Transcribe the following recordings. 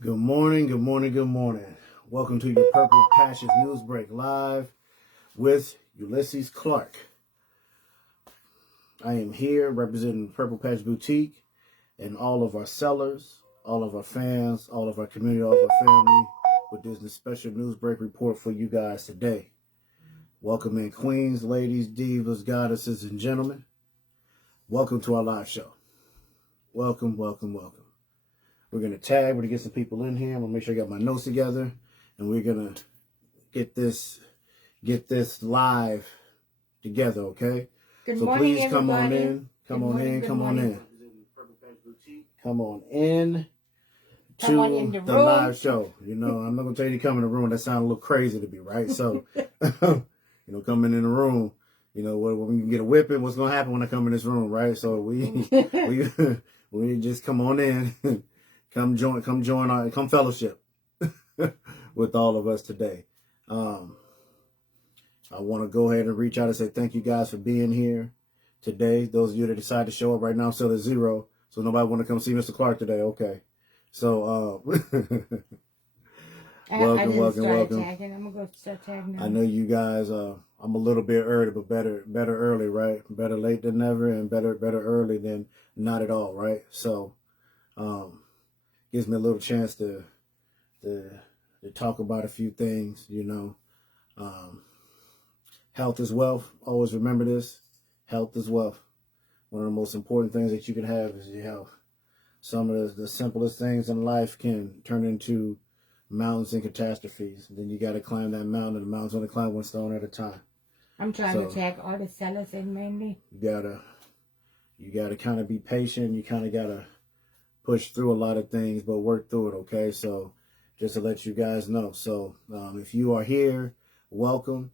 Good morning, good morning, good morning. Welcome to your Purple Patches News Break Live with Ulysses Clark. I am here representing Purple Patch Boutique and all of our sellers, all of our fans, all of our community, all of our family with this special news break report for you guys today. Welcome in queens, ladies, divas, goddesses, and gentlemen. Welcome to our live show. Welcome, welcome, welcome. We're going to tag. We're going to get some people in here. I'm going to make sure I got my notes together. And we're going to get this live together, okay? Good so morning, please come everybody. on in. Come on in. Come on in to the live show. You know, I'm not going to tell you to come in the room. That sounds a little crazy to me, right? So, coming in the room, when you get a whipping, what's going to happen when I come in this room, right? So we just come on in. Come fellowship with all of us today. I want to go ahead and reach out and say thank you guys for being here today. Those of you that decide to show up right now, I'm still at 0, so nobody want to come see Mr. Clark today. Okay, so welcome. I'm gonna go start tagging now. I know you guys. I'm a little bit early, but better early, right? Better late than never, and better early than not at all, right? So, gives me a little chance to talk about a few things, Health is wealth. Always remember this. Health is wealth. One of the most important things that you can have is your health. Some of the simplest things in life can turn into mountains and catastrophes. Then you got to climb that mountain, and the mountain's only climb one stone at a time. I'm trying to tag all the sellers in mainly. You gotta kind of be patient. You kind of gotta push through a lot of things, but work through it, okay? So just to let you guys know. So if you are here, welcome.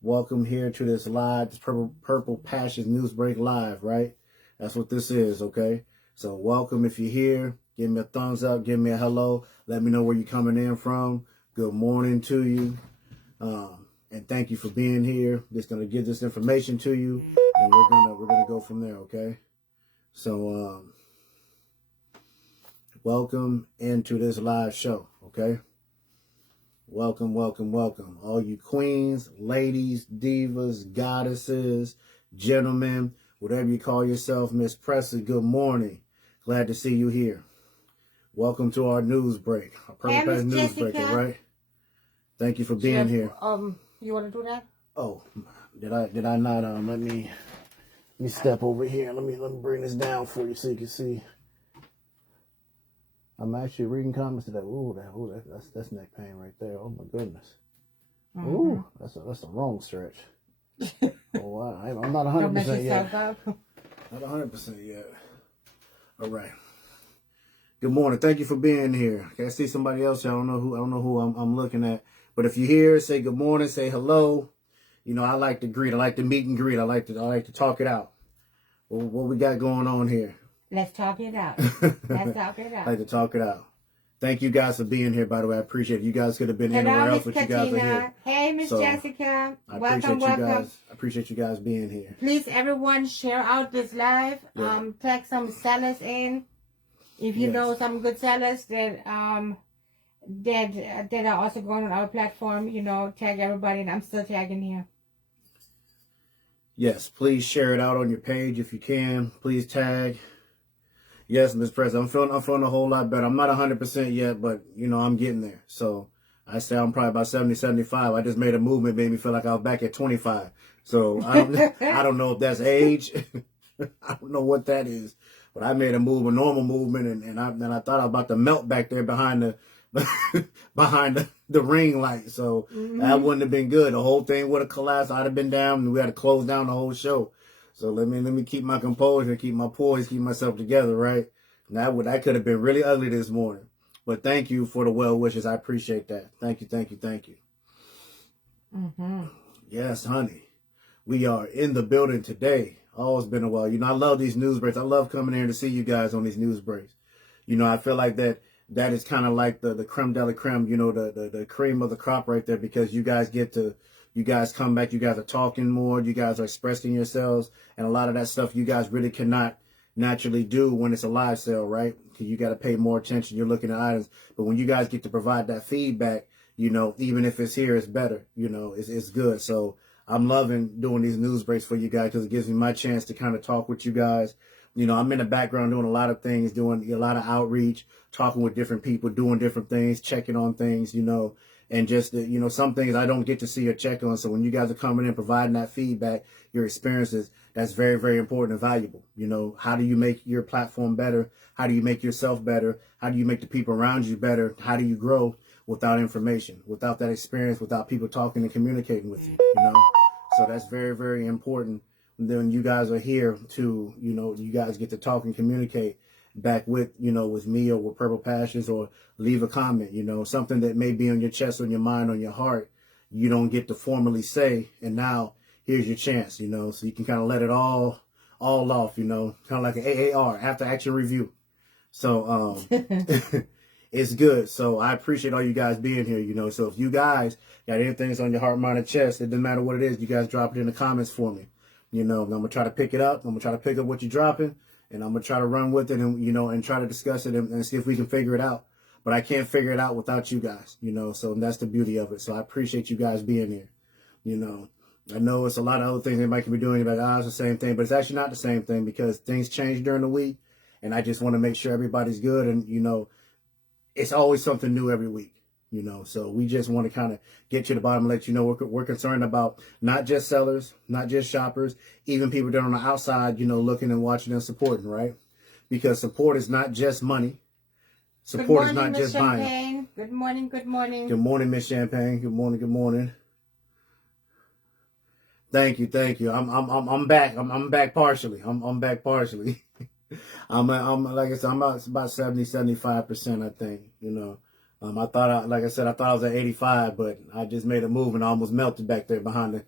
Welcome here to this live, this Purple Patches News Break Live, right? That's what this is, okay? So welcome if you're here. Give me a thumbs up. Give me a hello. Let me know where you're coming in from. Good morning to you. And thank you for being here. Just going to give this information to you, and we're gonna go from there, okay? So welcome into this live show, okay? Welcome, welcome, welcome. All you queens, ladies, divas, goddesses, gentlemen, whatever you call yourself, Miss Presley, good morning. Glad to see you here. Welcome to our news break, our Purple Patch News Break, all right? Thank you for being here. You want to do that? Oh, did I not? Let me step over here. Let me bring this down for you so you can see. I'm actually reading comments today. That's neck pain right there. Oh my goodness. Mm-hmm. Ooh, that's a wrong stretch. Oh wow, I'm not 100% yet. Not 100% yet. All right. Good morning. Thank you for being here. Okay, I see somebody else. I don't know who I'm looking at. But if you're here, say good morning. Say hello. I like to greet. I like to meet and greet. I like to talk it out. What we got going on here? Let's talk it out. Let's talk it out. I like to talk it out. Thank you guys for being here, by the way. I appreciate it. You guys could have been anywhere else, but you guys are here. Hey, Miss Jessica. Welcome. I appreciate you guys being here. Please, everyone, share out this live. Yeah. Tag some sellers in. If you know some good sellers that are also going on our platform, tag everybody. And I'm still tagging here. Yes, please share it out on your page if you can. Please tag. Yes, Ms. President, I'm feeling a whole lot better. I'm not 100% yet, but, I'm getting there. So I say I'm probably about 70, 75. I just made a movement, made me feel like I was back at 25. So I don't know if that's age. I don't know what that is. But I made a normal movement, and I thought I was about to melt back there behind the ring light. So that wouldn't have been good. The whole thing would have collapsed. I'd have been down, and we had to close down the whole show. So let me keep my composure, keep my poise, keep myself together, right? That could have been really ugly this morning. But thank you for the well wishes. I appreciate that. Thank you, thank you, thank you. Mm-hmm. Yes, honey. We are in the building today. Oh, it's been a while. I love these news breaks. I love coming here to see you guys on these news breaks. I feel like that is kind of like the creme de la creme, the cream of the crop right there, because you guys come back, you guys are talking more, you guys are expressing yourselves, and a lot of that stuff you guys really cannot naturally do when it's a live sale, right? Because you got to pay more attention. You're looking at items. But when you guys get to provide that feedback, you know, even if it's here, it's better. You know, it's good. So I'm loving doing these news breaks for you guys because it gives me my chance to kind of talk with you guys. You know, I'm in the background doing a lot of things, doing a lot of outreach, talking with different people, doing different things, checking on things, you know, and just, you know, some things I don't get to see or check on. So when you guys are coming in, providing that feedback, your experiences, that's very, very important and valuable. You know, how do you make your platform better? How do you make yourself better? How do you make the people around you better? How do you grow without information, without that experience, without people talking and communicating with you, you know? So that's very, very important. And then you guys are here to, you know, you guys get to talk and communicate back with, you know, with me or with Purple Passions, or leave a comment, you know, something that may be on your chest, on your mind, on your heart, you don't get to formally say. And now here's your chance, you know, so you can kind of let it all off, you know, kind of like an AAR, after action review. So, it's good. So I appreciate all you guys being here, you know. So if you guys got anything that's on your heart, mind, and chest, it doesn't matter what it is, you guys drop it in the comments for me. You know, and I'm going to try to pick it up. I'm going to try to pick up what you're dropping, and I'm going to try to run with it and, you know, and try to discuss it and see if we can figure it out. But I can't figure it out without you guys, you know, so that's the beauty of it. So I appreciate you guys being here, you know. I know it's a lot of other things anybody can be doing, like, it's the same thing, but it's actually not the same thing because things change during the week, and I just want to make sure everybody's good, and, you know, it's always something new every week. You know, so we just want to kind of get you to the bottom and let you know we're concerned about not just sellers, not just shoppers, even people that are on the outside, you know, looking and watching and supporting, right? Because support is not just money. Support is not just buying. Good morning, good morning. Good morning, Miss Champagne. Good morning, good morning. Thank you. I'm back. I'm back partially. I'm back partially. I'm like I said, I'm about 70-75%, I think, you know. I thought I was at 85, but I just made a move and I almost melted back there behind it.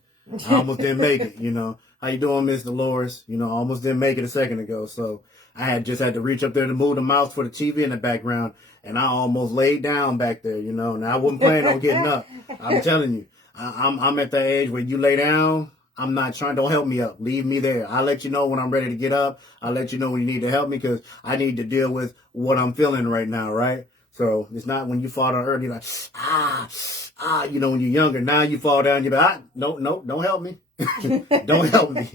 I almost didn't make it, you know. How you doing, Miss Dolores? You know, I almost didn't make it a second ago. So I just had to reach up there to move the mouse for the TV in the background, and I almost laid down back there, you know, and I wasn't planning on getting up. I'm telling you, I'm at that age where you lay down, I'm not trying, don't help me up. Leave me there. I'll let you know when I'm ready to get up. I'll let you know when you need to help me because I need to deal with what I'm feeling right now, right? So it's not when you fall down early, like, you know, when you're younger. Now you fall down, you're like, no, don't help me. Don't help me.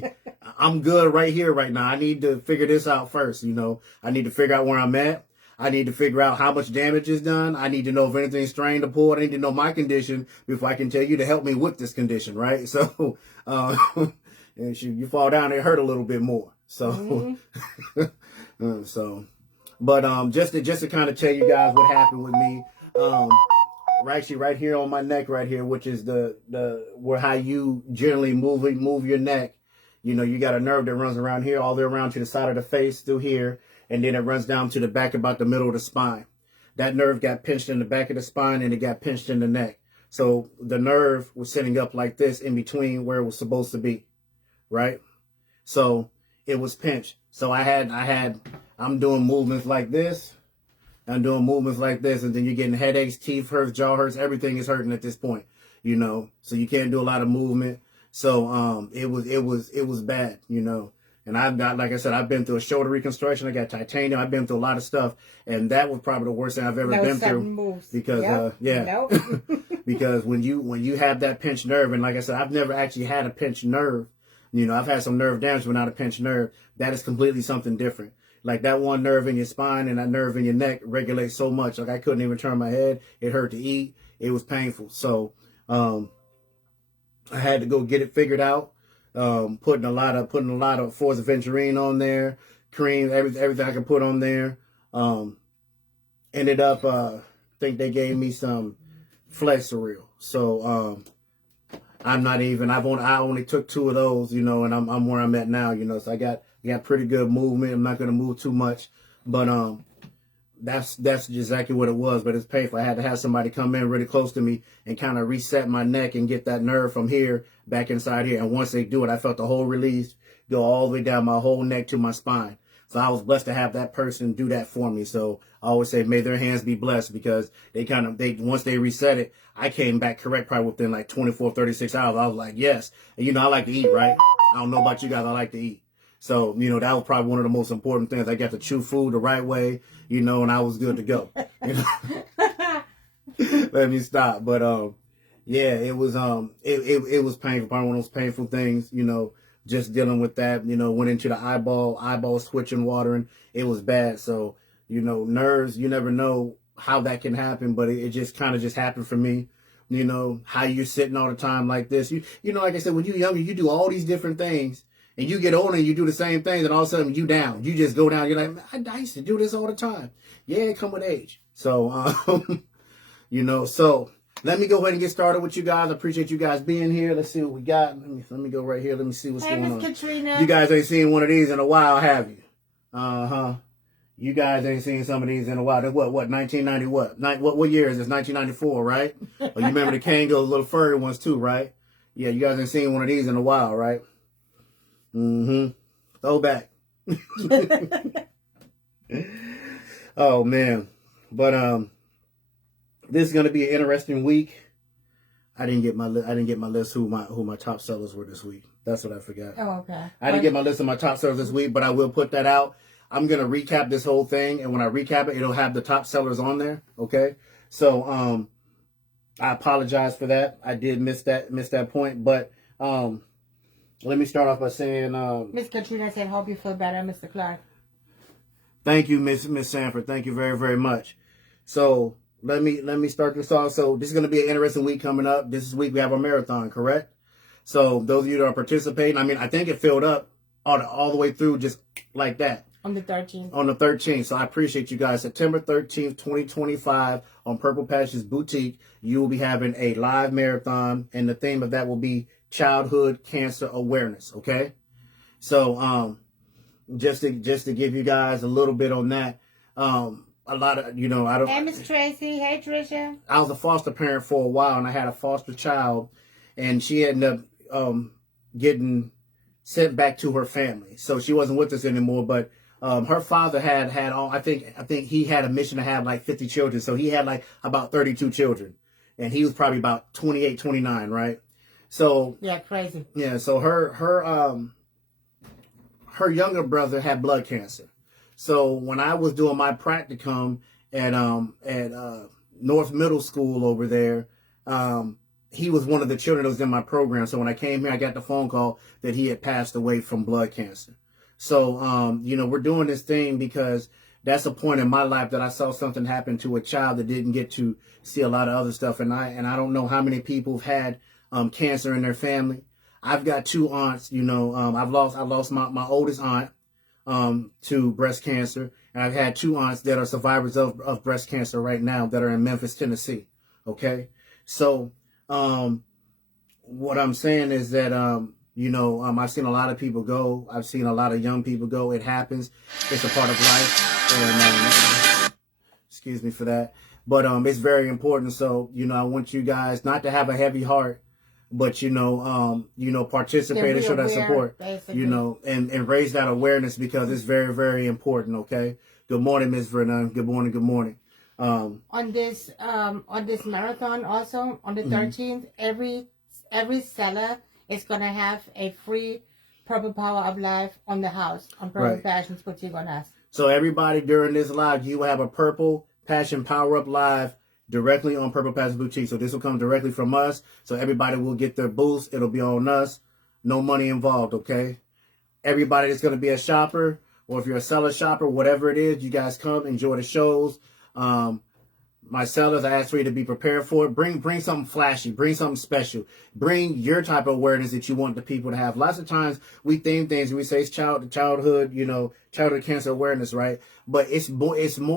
I'm good right here, right now. I need to figure this out first, you know. I need to figure out where I'm at. I need to figure out how much damage is done. I need to know if anything's strained or pulled. I need to know my condition before I can tell you to help me with this condition, right? So, and you fall down, it hurt a little bit more. So, But just to kind of tell you guys what happened with me, actually right here on my neck right here, which is where how you generally move your neck. You know, you got a nerve that runs around here, all the way around to the side of the face through here, and then it runs down to the back about the middle of the spine. That nerve got pinched in the back of the spine and it got pinched in the neck. So the nerve was sitting up like this in between where it was supposed to be, right? So it was pinched. So I'm doing movements like this. I'm doing movements like this, and then you're getting headaches, teeth hurts, jaw hurts, everything is hurting at this point, you know. So you can't do a lot of movement. So it was bad, you know. And I've got, like I said, I've been through a shoulder reconstruction. I got titanium. I've been through a lot of stuff, and that was probably the worst thing I've ever been through. Moves. Because because when you have that pinched nerve, and like I said, I've never actually had a pinched nerve. You know, I've had some nerve damage, but not a pinched nerve. That is completely something different. Like that one nerve in your spine and that nerve in your neck regulates so much. Like I couldn't even turn my head. It hurt to eat. It was painful. So I had to go get it figured out. Putting a lot of Forzaventurine on there, cream, everything I could put on there. Ended up, I think they gave me some Flexeril. So I only took 2 of those, you know, and I'm where I'm at now, you know. So I got pretty good movement. I'm not gonna move too much, but that's exactly what it was. But it's painful. I had to have somebody come in really close to me and kind of reset my neck and get that nerve from here back inside here. And once they do it, I felt the whole release go all the way down my whole neck to my spine. So I was blessed to have that person do that for me. So I always say, may their hands be blessed, because once they reset it, I came back correct probably within like 24, 36 hours. I was like, yes. And you know, I like to eat, right? I don't know about you guys. I like to eat. So, you know, that was probably one of the most important things. I got to chew food the right way, you know, and I was good to go. You know? Let me stop. But yeah, it was painful. Probably one of those painful things, you know, just dealing with that, you know, went into the eyeball switching, watering. It was bad. So, you know, nerves, you never know how that can happen, but it just kind of just happened for me. You know, how you're sitting all the time like this. You know, like I said, when you're younger, you do all these different things. And you get older and you do the same things, and all of a sudden you down. You just go down. You're like, I used to do this all the time. Yeah, it come with age. So, you know, so let me go ahead and get started with you guys. I appreciate you guys being here. Let's see what we got. Let me go right here. Let me see what's going on. Hey, Miss Katrina. You guys ain't seen one of these in a while, have you? You guys ain't seen some of these in a while. What, 1990 what? What year is this? 1994, right? Oh, you remember the Kango little furry ones too, right? Yeah, you guys ain't seen one of these in a while, right? Throw back. Oh man. But this is gonna be an interesting week. I didn't get my list who my top sellers were this week. That's what I forgot. Oh, okay. I didn't get my list of my top sellers this week, but I will put that out. I'm gonna recap this whole thing, and when I recap it, it'll have the top sellers on there. Okay. So I apologize for that. I did miss that point, but let me start off by saying, Miss Katrina said, "Hope you feel better, Mr. Clark." Thank you, Miss Sanford. Thank you very, very much. So let me start this off. So this is going to be an interesting week coming up. This week we have a marathon, correct? So those of you that are participating, I mean, I think it filled up all the way through just like that. On the 13th. On the 13th. So I appreciate you guys. September 13th, 2025 on Purple Patches Boutique, you will be having a live marathon, and the theme of that will be childhood cancer awareness. Okay. So, just to give you guys a little bit on that, a lot of, you know, I don't. Hey, Miss Tracy. Hey, Trisha. I was a foster parent for a while, and I had a foster child, and she ended up, getting sent back to her family. So she wasn't with us anymore, but, her father had all, I think he had a mission to have like 50 children. So he had like about 32 children, and he was probably about 28, 29, right? So yeah, crazy. Yeah, so her younger brother had blood cancer. So when I was doing my practicum at North Middle School over there, he was one of the children that was in my program. So when I came here, I got the phone call that he had passed away from blood cancer. So you know, we're doing this thing because that's a point in my life that I saw something happen to a child that didn't get to see a lot of other stuff, and I don't know how many people have had cancer in their family. I've got two aunts, you know, I lost my oldest aunt to breast cancer, and I've had two aunts that are survivors of breast cancer right now that are in Memphis, Tennessee. Okay. So what I'm saying is that you know, I've seen a lot of people go. I've seen a lot of young people go. It happens. It's a part of life. And excuse me for that. But it's very important. So, you know, I want you guys not to have a heavy heart, but you know, participate and show that support, basically. You know, and raise that awareness because it's very, very important. Okay. Good morning, Ms. Vernon. Good morning. Good morning. On this marathon also on the 13th, every seller is gonna have a free Purple Power of Life on the house on Purple Passions Boutique on us. So everybody during this live, you will have a Purple Passion Power Up Live directly on Purple Passion Boutique. So this will come directly from us. So everybody will get their boost. It'll be on us. No money involved, okay? Everybody that's going to be a shopper, or if you're a seller shopper, whatever it is, you guys come, enjoy the shows. My sellers, I ask for you to be prepared for it. Bring something flashy. Bring something special. Bring your type of awareness that you want the people to have. Lots of times we theme things and we say it's childhood, you know, childhood cancer awareness, right? But it's more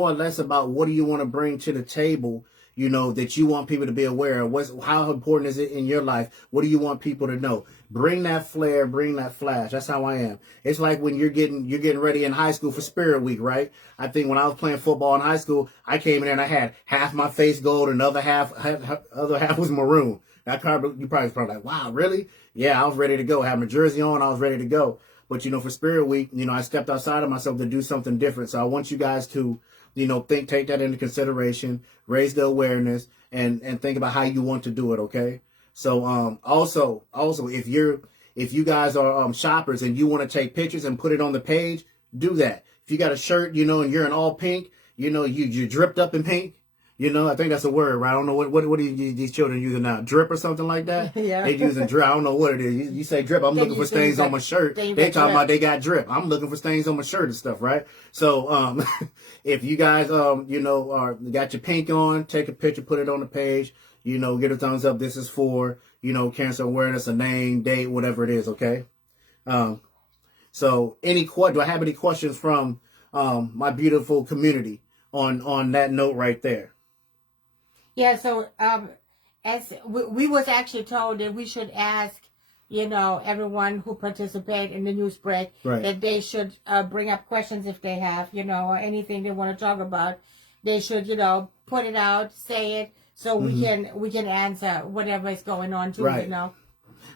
or less about what do you want to bring to the table, you know, that you want people to be aware of. How important is it in your life? What do you want people to know? Bring that flair, bring that flash. That's how I am. It's like when you're getting ready in high school for Spirit Week, right? I think when I was playing football in high school, I came in there and I had half my face gold and other half was maroon. You probably like, wow, really? Yeah, I was ready to go. I had my jersey on, I was ready to go. But you know, for Spirit Week, you know, I stepped outside of myself to do something different. So I want you guys to, you know, take that into consideration, raise the awareness, and think about how you want to do it, okay? So also if you're If you guys are shoppers and you want to take pictures and put it on the page, do that. If you got a shirt, you know, and you're in all pink, you know, you dripped up in pink. You know, I think that's a word, right? I don't know what are these children using now? Drip or something like that? Yeah. They using drip. I don't know what it is. You say drip. I'm looking for stains on my shirt. They talking about they got drip. I'm looking for stains on my shirt and stuff, right? So, if you guys, you know, got your pink on, take a picture, put it on the page, you know, get a thumbs up. This is for, you know, cancer awareness, a name, date, whatever it is. Okay. So do I have any questions from, my beautiful community on that note right there? Yeah, so as we was actually told that we should ask, you know, everyone who participate in the news break that they should bring up questions if they have, you know, or anything they want to talk about. They should, you know, put it out, say it, so we can answer whatever is going on too, you know.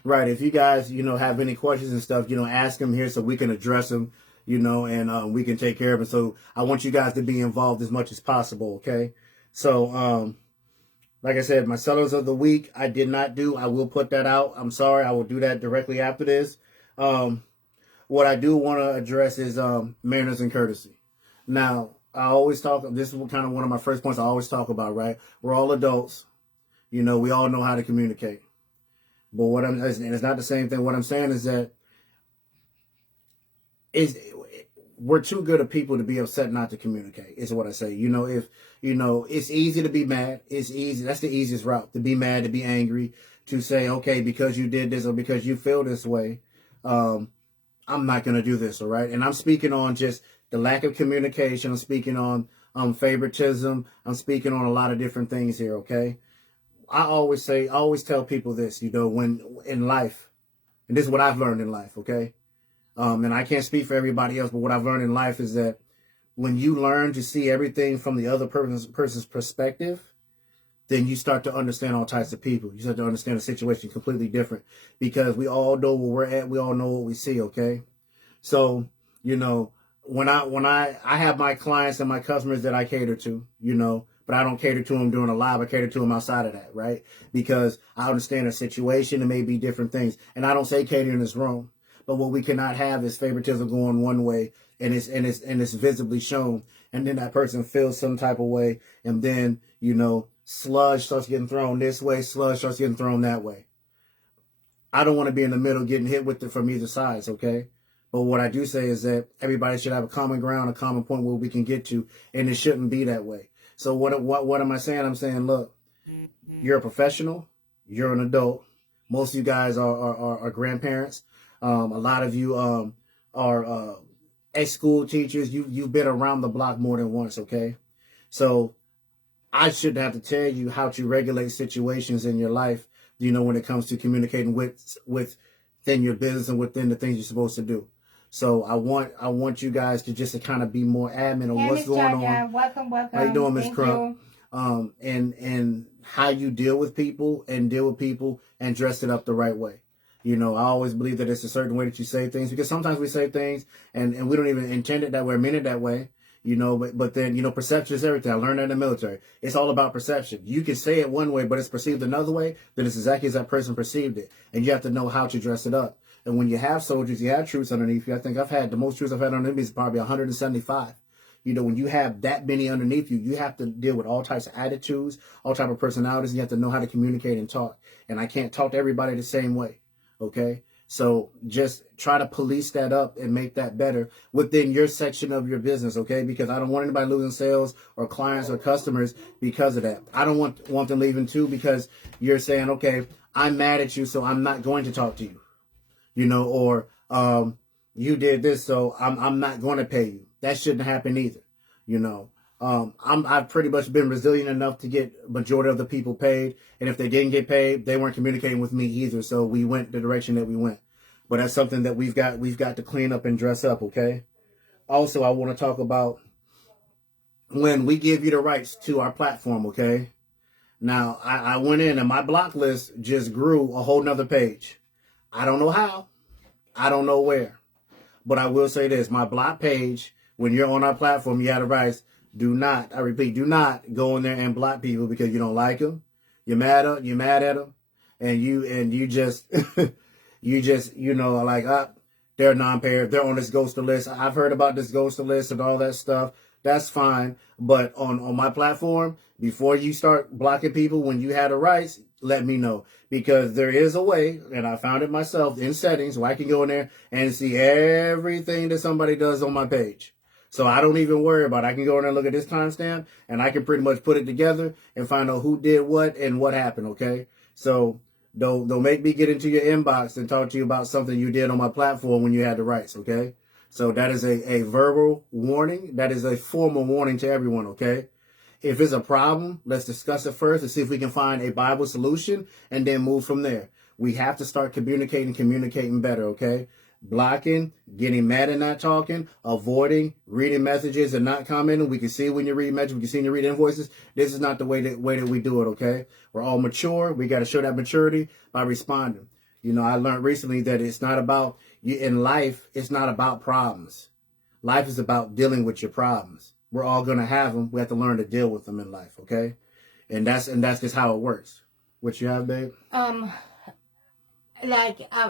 Right. If you guys, you know, have any questions and stuff, you know, ask them here so we can address them, you know, and we can take care of it. So I want you guys to be involved as much as possible. Okay. So, like I said, my sellers of the week, I did not do. I will put that out. I'm sorry. I will do that directly after this. What I do want to address is manners and courtesy. Now, I always talk, this is kind of one of my first points I always talk about, right? We're all adults. You know, we all know how to communicate. But and it's not the same thing. What I'm saying is that we're too good of people to be upset not to communicate, is what I say. You know, if, you know, it's easy to be mad. It's easy. That's the easiest route, to be mad, to be angry, to say, okay, because you did this or because you feel this way, I'm not going to do this. All right. And I'm speaking on just the lack of communication. I'm speaking on favoritism. I'm speaking on a lot of different things here. Okay. I always tell people this, you know, when in life, and this is what I've learned in life. Okay. And I can't speak for everybody else, but what I've learned in life is that when you learn to see everything from the other person's perspective, then you start to understand all types of people. You start to understand the situation completely different, because we all know where we're at. We all know what we see. Okay. So, you know, when I have my clients and my customers that I cater to, you know, but I don't cater to them during a live. I cater to them outside of that, right? Because I understand the situation. It may be different things. And I don't say catering is wrong. But what we cannot have is favoritism going one way, and it's visibly shown, and then that person feels some type of way, and then, you know, sludge starts getting thrown this way, sludge starts getting thrown that way. I don't want to be in the middle getting hit with it from either sides, okay? But what I do say is that everybody should have a common ground, a common point where we can get to, and it shouldn't be that way. So what am I saying? I'm saying, look, you're a professional, you're an adult. Most of you guys are grandparents. A lot of you are ex-school teachers. You've been around the block more than once, okay? So I shouldn't have to tell you how to regulate situations in your life, you know, when it comes to communicating within your business and within the things you're supposed to do. So I want you guys to just kind of be more admin on what's going on. Welcome. How you doing, Miss Crump? And how you deal with people and dress it up the right way. You know, I always believe that it's a certain way that you say things, because sometimes we say things and we don't even intend it that way or mean it that way, you know, but then, you know, perception is everything. I learned that in the military. It's all about perception. You can say it one way, but it's perceived another way, then it's exactly as that person perceived it. And you have to know how to dress it up. And when you have soldiers, you have troops underneath you. I think the most troops I've had underneath me is probably 175. You know, when you have that many underneath you, you have to deal with all types of attitudes, all types of personalities, and you have to know how to communicate and talk. And I can't talk to everybody the same way. Okay, so just try to police that up and make that better within your section of your business. Okay, because I don't want anybody losing sales or clients or customers because of that. I don't want them leaving too because you're saying, okay, I'm mad at you, so I'm not going to talk to you. You know, or you did this, so I'm not going to pay you. That shouldn't happen either. You know. I've pretty much been resilient enough to get majority of the people paid. And if they didn't get paid, they weren't communicating with me either. So we went the direction that we went. But that's something that we've got to clean up and dress up. Okay. Also, I want to talk about when we give you the rights to our platform. Okay. Now I went in and my block list just grew a whole nother page. I don't know how. I don't know where. But I will say this, my block page, when you're on our platform, you have the rights. Do not go in there and block people because you don't like them. You're mad at them, and you just you just, like, they're non-payer, they're on this ghoster list. I've heard about this ghoster list and all that stuff. That's fine. But on my platform, before you start blocking people when you have the rights, let me know. Because there is a way, and I found it myself in settings, where I can go in there and see everything that somebody does on my page. So I don't even worry about it. I can go in there and look at this timestamp, and I can pretty much put it together and find out who did what and what happened, okay? So don't make me get into your inbox and talk to you about something you did on my platform when you had the rights, okay? So that is a verbal warning. That is a formal warning to everyone, okay? If it's a problem, let's discuss it first and see if we can find a Bible solution and then move from there. We have to start communicating better, okay? Blocking, getting mad and not talking, avoiding reading messages and not commenting. We can see when you read messages, we can see when you read invoices. This is not the way that we do it, okay? We're all mature. We got to show that maturity by responding. I learned recently that it's not about, in life, it's not about problems. Life is about dealing with your problems. We're all going to have them. We have to learn to deal with them in life, okay? And that's just how it works. What you have, babe? I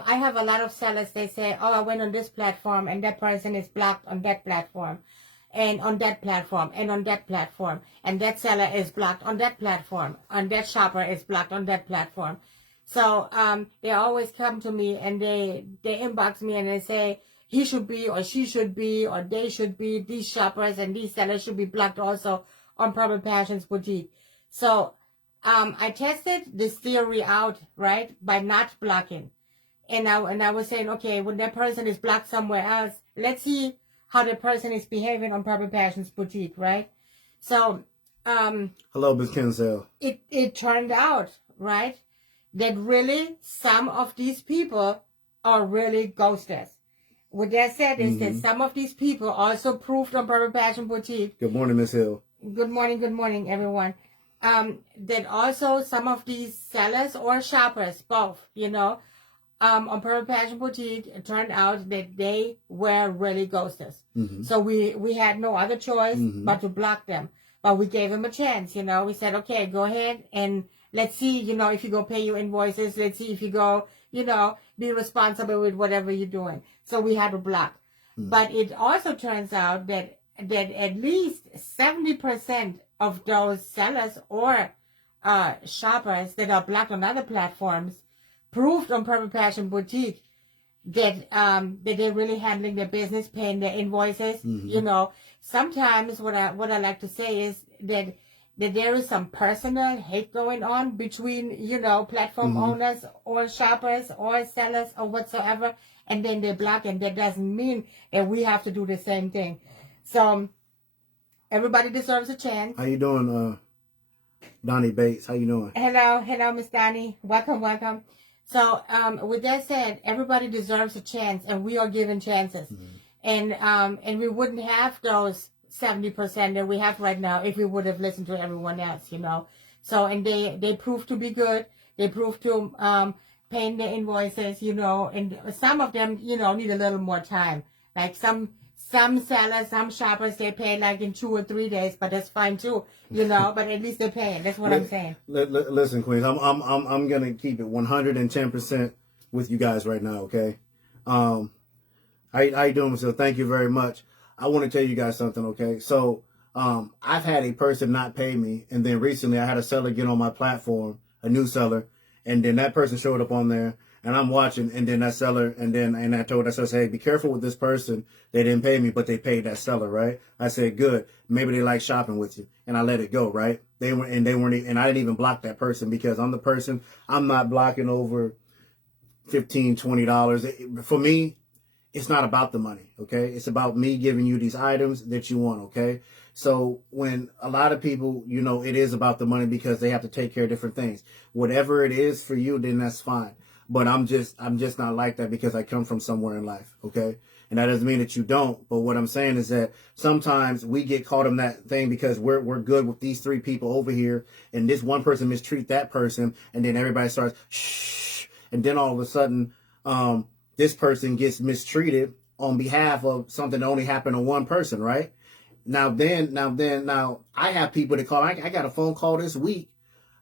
have a lot of sellers, they say, oh, I went on this platform and that person is blocked on that platform and on that platform and on that platform. And that seller is blocked on that platform and that shopper is blocked on that platform. So they always come to me and they inbox me and they say, he should be or she should be or they should be, these shoppers and these sellers should be blocked also on Purple Passions Boutique. So I tested this theory out, right, by not blocking. And I was saying, okay, when that person is blocked somewhere else, let's see how the person is behaving on Purple Passions Boutique, right? So hello, Ms. Kinsale. It turned out, right, that really some of these people are really ghosters. What that said is that some of these people also proved on Purple Passion Boutique. Good morning, Miss Hill. Good morning, everyone. That also some of these sellers or shoppers, both, on Purple Passion Boutique, it turned out that they were really ghosters. So we had no other choice but to block them. But we gave them a chance, We said, okay, go ahead and let's see, if you go pay your invoices. Let's see if you go, be responsible with whatever you're doing. So we had to block. But it also turns out that at least 70% of those sellers or shoppers that are blocked on other platforms proved on Purple Passion Boutique that they're really handling their business, paying their invoices. Sometimes what I like to say is that there is some personal hate going on between, platform owners or shoppers or sellers or whatsoever, and then they block, and that doesn't mean that we have to do the same thing. So everybody deserves a chance. How you doing, Donnie Bates? How you doing? Hello, Miss Donnie. Welcome. So with that said, everybody deserves a chance, and we are given chances. And we wouldn't have those 70% that we have right now if we would have listened to everyone else, So, and they proved to be good. They proved to paying the invoices, and some of them, need a little more time. Like some sellers, some shoppers, they pay like in 2 or 3 days, but that's fine too, but at least they're paying. That's what I'm saying. Listen, Queens, I'm gonna keep it 110% with you guys right now, okay? How you doing, so thank you very much. I want to tell you guys something, okay? So, I've had a person not pay me, and then recently I had a seller get on my platform, a new seller, and then that person showed up on there, and I'm watching, and then that seller, and I told that seller, hey, be careful with this person. They didn't pay me, but they paid that seller, right? I said, good. Maybe they like shopping with you, and I let it go, right? They weren't, and I didn't even block that person because I'm the person. I'm not blocking over $15, $20. For me, it's not about the money, okay? It's about me giving you these items that you want, okay? So when a lot of people, it is about the money because they have to take care of different things. Whatever it is for you, then that's fine. But I'm just not like that because I come from somewhere in life, okay? And that doesn't mean that you don't. But what I'm saying is that sometimes we get caught in that thing because we're good with these 3 people over here, and this one person mistreat that person, and then everybody starts shh, and then all of a sudden, this person gets mistreated on behalf of something that only happened to one person, right? Now I have people that call. I got a phone call this week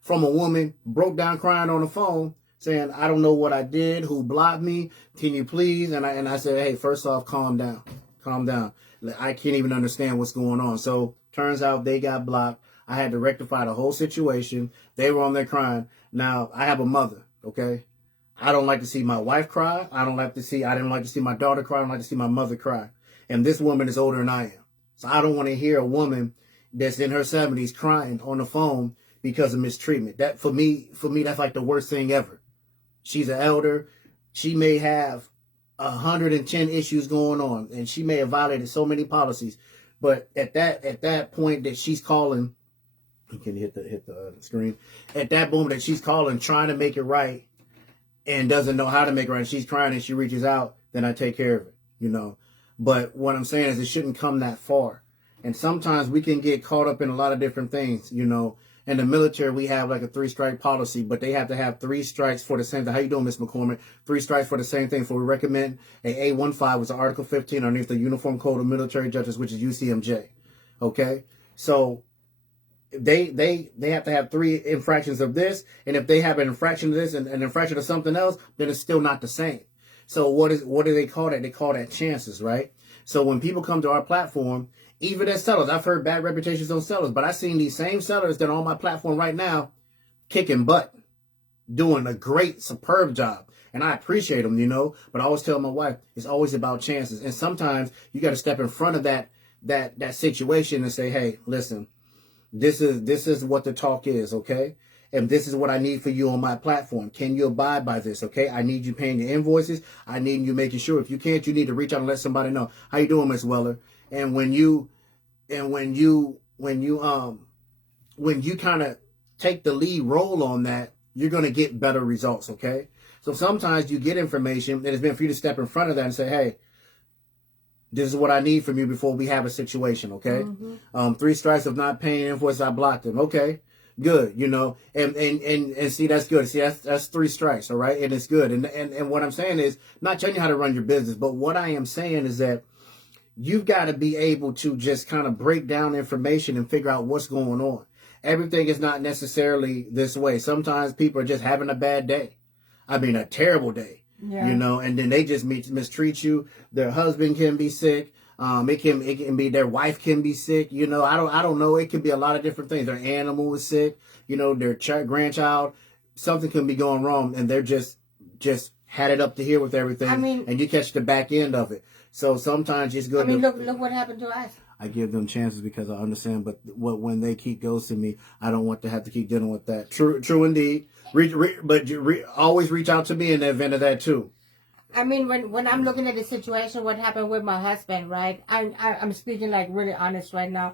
from a woman, broke down crying on the phone, saying, I don't know what I did, who blocked me, can you please? And I said, hey, first off, calm down. Calm down. I can't even understand what's going on. So turns out they got blocked. I had to rectify the whole situation. They were on there crying. Now, I have a mother, okay? I don't like to see my wife cry. I didn't like to see my daughter cry. I don't like to see my mother cry. And this woman is older than I am. So I don't want to hear a woman that's in her 70s crying on the phone because of mistreatment. That for me, that's like the worst thing ever. She's an elder. She may have 110 issues going on, and she may have violated so many policies. But at that point that she's calling, you can hit the screen. At that moment that she's calling, trying to make it right, and doesn't know how to make it right, and she's crying and she reaches out, then I take care of it, you know. But what I'm saying is it shouldn't come that far. And sometimes we can get caught up in a lot of different things, you know. In the military, we have like a 3-strike policy, but they have to have 3 strikes for the same thing. How you doing, Miss McCormick? 3 strikes for the same thing. So we recommend a A15, which is Article 15 underneath the Uniform Code of Military Justice, which is UCMJ. Okay? So they have to have 3 infractions of this, and if they have an infraction of this and an infraction of something else, then it's still not the same. So what do they call that? They call that chances, right? So when people come to our platform, even as sellers, I've heard bad reputations on sellers, but I've seen these same sellers that are on my platform right now kicking butt, doing a great, superb job. And I appreciate them, you know, but I always tell my wife, it's always about chances. And sometimes you got to step in front of that situation and say, hey, listen, this is what the talk is, okay? And this is what I need for you on my platform. Can you abide by this, okay? I need you paying your invoices. I need you making sure. If you can't, you need to reach out and let somebody know. How you doing, Miss Weller? And when you kind of take the lead role on that, you're going to get better results, okay? So sometimes you get information, and it's been for you to step in front of that and say, hey, this is what I need from you before we have a situation, okay? Mm-hmm. 3 strikes of not paying invoice, I blocked them. Okay, good, you know, and see, that's good. See, that's 3 strikes, all right? And it's good. And what I'm saying is, not telling you how to run your business, but what I am saying is that you've got to be able to just kind of break down information and figure out what's going on. Everything is not necessarily this way. Sometimes people are just having a bad day. I mean, a terrible day, you know, and then they just mistreat you. Their husband can be sick. It can be their wife can be sick. You know, I don't know. It can be a lot of different things. Their animal is sick. You know, their grandchild, something can be going wrong, and they're just had it up to here with everything. I mean, and you catch the back end of it. So sometimes it's good. I mean, look what happened to us. I give them chances because I understand, but when they keep ghosting me, I don't want to have to keep dealing with that. True indeed. Always reach out to me in the event of that too. I mean, when I'm looking at the situation, what happened with my husband, right? I'm speaking like really honest right now,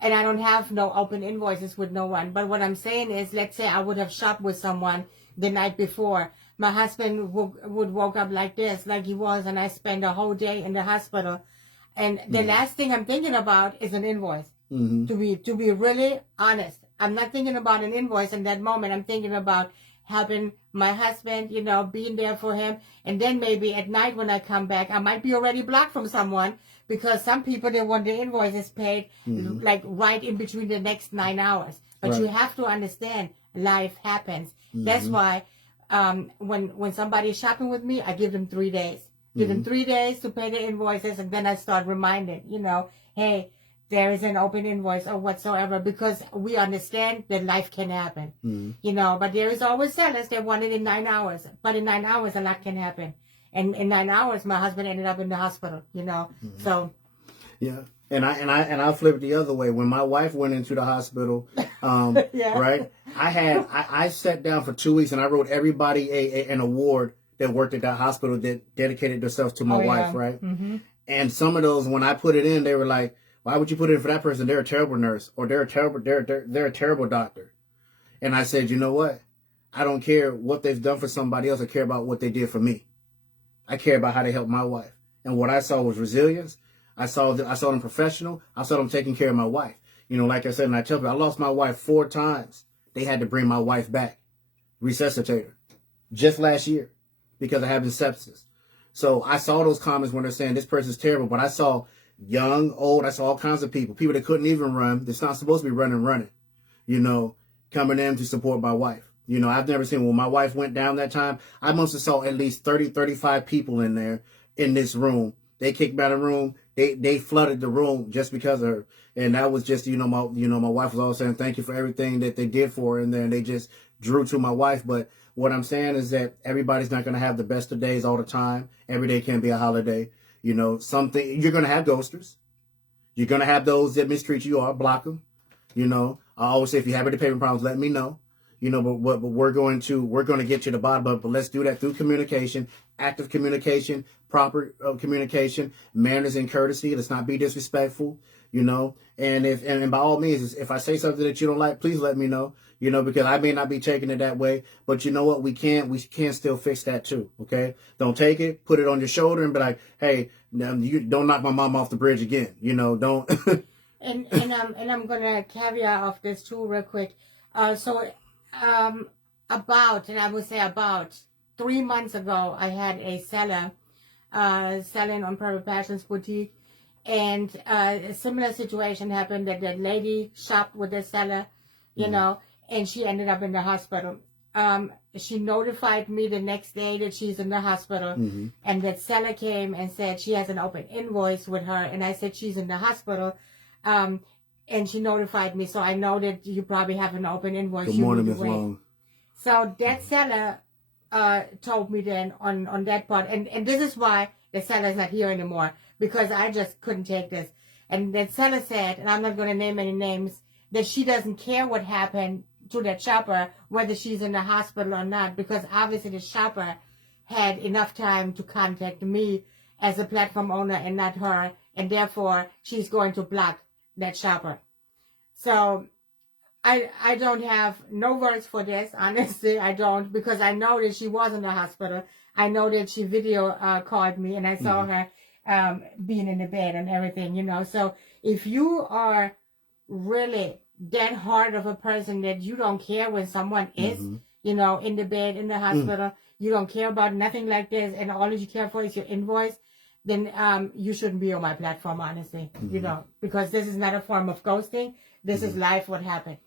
and I don't have no open invoices with no one. But what I'm saying is, let's say I would have shopped with someone the night before. My husband would woke up like this, like he was, and I spent a whole day in the hospital. And the last thing I'm thinking about is an invoice. Mm-hmm. To be really honest, I'm not thinking about an invoice in that moment. I'm thinking about helping my husband, you know, being there for him. And then maybe at night when I come back, I might be already blocked from someone because some people, they want the invoices paid like right in between the next 9 hours. But you have to understand, life happens. That's why when somebody's shopping with me, I give them 3 days. Give them 3 days to pay the invoices, and then I start reminding, you know, hey, there is an open invoice or whatsoever, because we understand that life can happen, you know, but there is always sellers that want it in 9 hours. But in 9 hours, a lot can happen. And in 9 hours, my husband ended up in the hospital, you know, so. Yeah. And I flipped the other way. When my wife went into the hospital, right, I sat down for 2 weeks and I wrote everybody an award that worked at that hospital that dedicated themselves to my wife, right? Mm-hmm. And some of those, when I put it in, they were like, why would you put it in for that person? They're a terrible nurse, or they're a terrible doctor. And I said, you know what? I don't care what they've done for somebody else. I care about what they did for me. I care about how they helped my wife. And what I saw was resilience. I saw them professional. I saw them taking care of my wife. You know, like I said, and I tell people, I lost my wife 4 times. They had to bring my wife back, resuscitate her, just last year, because of having sepsis. So I saw those comments when they're saying this person's terrible, but I saw young, old, I saw all kinds of people that couldn't even run, that's not supposed to be running, you know, coming in to support my wife. You know, I've never seen, when my wife went down that time, I must have saw at least 30, 35 people in there in this room. They kicked me out of the room. They flooded the room just because of her. And that was just, my wife was always saying, thank you for everything that they did for her in there. And they just drew to my wife. But what I'm saying is that everybody's not going to have the best of days all the time. Every day can't be a holiday. You know, you're going to have ghosters. You're going to have those that mistreat you or block them. You know, I always say, if you have any payment problems, let me know. You know, but we're going to get to the bottom of it. But let's do that through communication, active communication, proper communication, manners and courtesy. Let's not be disrespectful. You know, and by all means, if I say something that you don't like, please let me know. You know, because I may not be taking it that way, but you know what? We can still fix that too. Okay, don't take it, put it on your shoulder, and be like, hey, you don't knock my mom off the bridge again. You know, don't. and I'm gonna caveat off this too real quick. About 3 months ago, I had a seller selling on Private Passions Boutique, and a similar situation happened that the lady shopped with the seller, you know, and she ended up in the hospital. She notified me the next day that she's in the hospital, and that seller came and said she has an open invoice with her, and I said she's in the hospital, and she notified me, so I know that you probably have an open invoice. Good morning, Ms. Long. So that seller told me then on that part, and this is why the seller's not here anymore, because I just couldn't take this. And that seller said, and I'm not going to name any names, that she doesn't care what happened to that shopper, whether she's in the hospital or not, because obviously the shopper had enough time to contact me as a platform owner and not her, and therefore she's going to block that shopper. So I don't have no words for this, honestly. I don't, because I know that she was in the hospital. I know that she video called me, and I saw her being in the bed and everything, you know. So if you are really that hard of a person that you don't care when someone is, you know, in the bed, in the hospital, you don't care about nothing like this, and all that you care for is your invoice, then you shouldn't be on my platform, honestly, you know, because this is not a form of ghosting. This is life, what happened.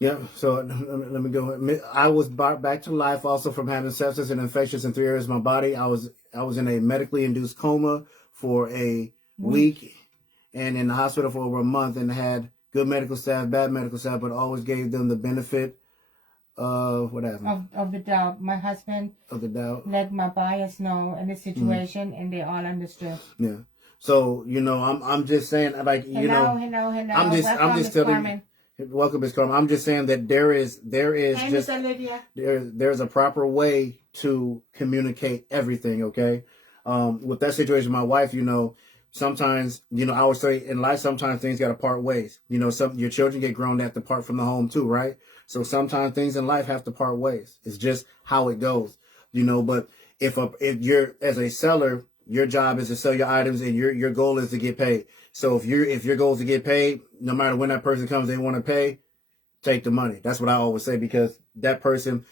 Yeah, so let me go. I was brought back to life also from having sepsis and infections in 3 areas of my body. I was in a medically induced coma for a week and in the hospital for over a month, and had good medical staff, bad medical staff, but always gave them the benefit of what happened? Of the doubt. My husband of the doubt. Let my buyers know in the situation, and they all understood. Yeah. So, you know, I'm just saying, like, you know, hello. I'm just telling you. Welcome, Ms. Carmen. I'm just saying that there is hey, just there's a proper way to communicate everything. Okay, with that situation, my wife, you know, sometimes, you know, I would say in life, sometimes things got to part ways. You know, your children get grown, they have to part from the home too, right? So sometimes things in life have to part ways. It's just how it goes, you know. But if you're as a seller, your job is to sell your items, and your goal is to get paid. So if your goal is to get paid, no matter when that person comes, they want to pay, take the money. That's what I always say, because that person,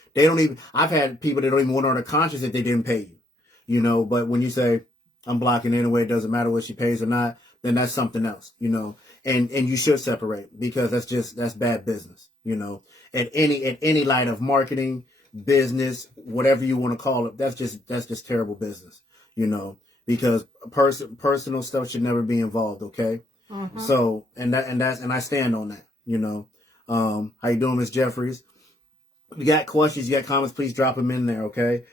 I've had people that don't even want on their conscience if they didn't pay you, you know. But when you say, I'm blocking anyway, it doesn't matter what she pays or not, then that's something else, you know. And you should separate, because that's bad business, you know. At any light of marketing, business, whatever you want to call it, that's just terrible business, you know. Because personal stuff should never be involved, okay? So, and I stand on that, you know. How you doing, Ms. Jeffries? You got questions, you got comments, please drop them in there, okay?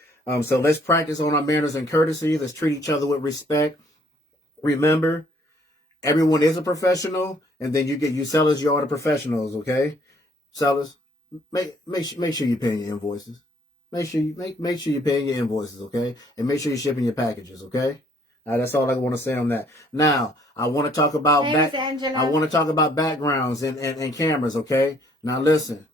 So let's practice on our manners and courtesy. Let's treat each other with respect. Remember, everyone is a professional, and then you sellers, you are the professionals, okay? Sellers, make sure you're paying your invoices. Make sure you're paying your invoices, okay? And make sure you're shipping your packages, okay? That's all I want to say on that. Now, I want to talk about backgrounds and cameras, okay? Now listen.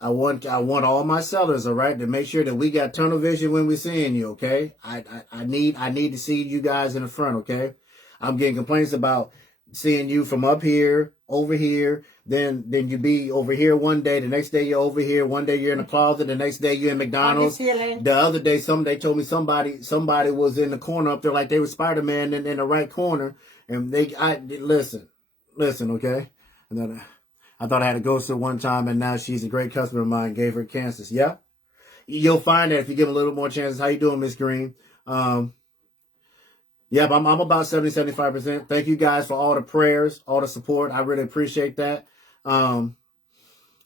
I want all my sellers, all right, to make sure that we got tunnel vision when we're seeing you, okay? I need to see you guys in the front, okay? I'm getting complaints about seeing you from up here, over here, then you be over here one day, the next day you're over here, one day you're in the closet, the next day you're in McDonald's. The other day, they told me somebody was in the corner up there like they were Spider-Man in the right corner, and listen, okay? And then I thought I had a ghost at one time, and now she's a great customer of mine. Gave her cancers. Yeah, you'll find that if you give a little more chances. How you doing, Miss Green? Yeah, I'm about 70-75%. Thank you guys for all the prayers, all the support. I really appreciate that.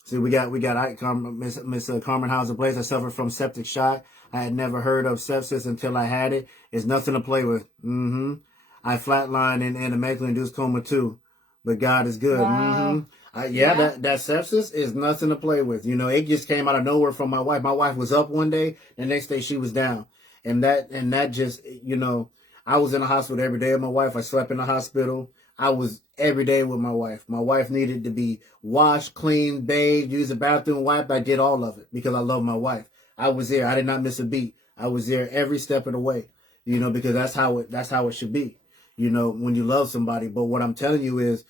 See, we got Miss Carmen Hauser Blaze. I suffered from septic shock. I had never heard of sepsis until I had it. It's nothing to play with. I flatlined in a medically induced coma too, but God is good. Wow. That sepsis is nothing to play with. You know, it just came out of nowhere from my wife. My wife was up one day, the next day she was down, and that just, you know, I was in the hospital every day with my wife. I slept in the hospital. I was every day with my wife. My wife needed to be washed, cleaned, bathed, use a bathroom wipe. I did all of it because I love my wife. I was there. I did not miss a beat. I was there every step of the way, you know, because that's how it should be, you know, when you love somebody. But what I'm telling you is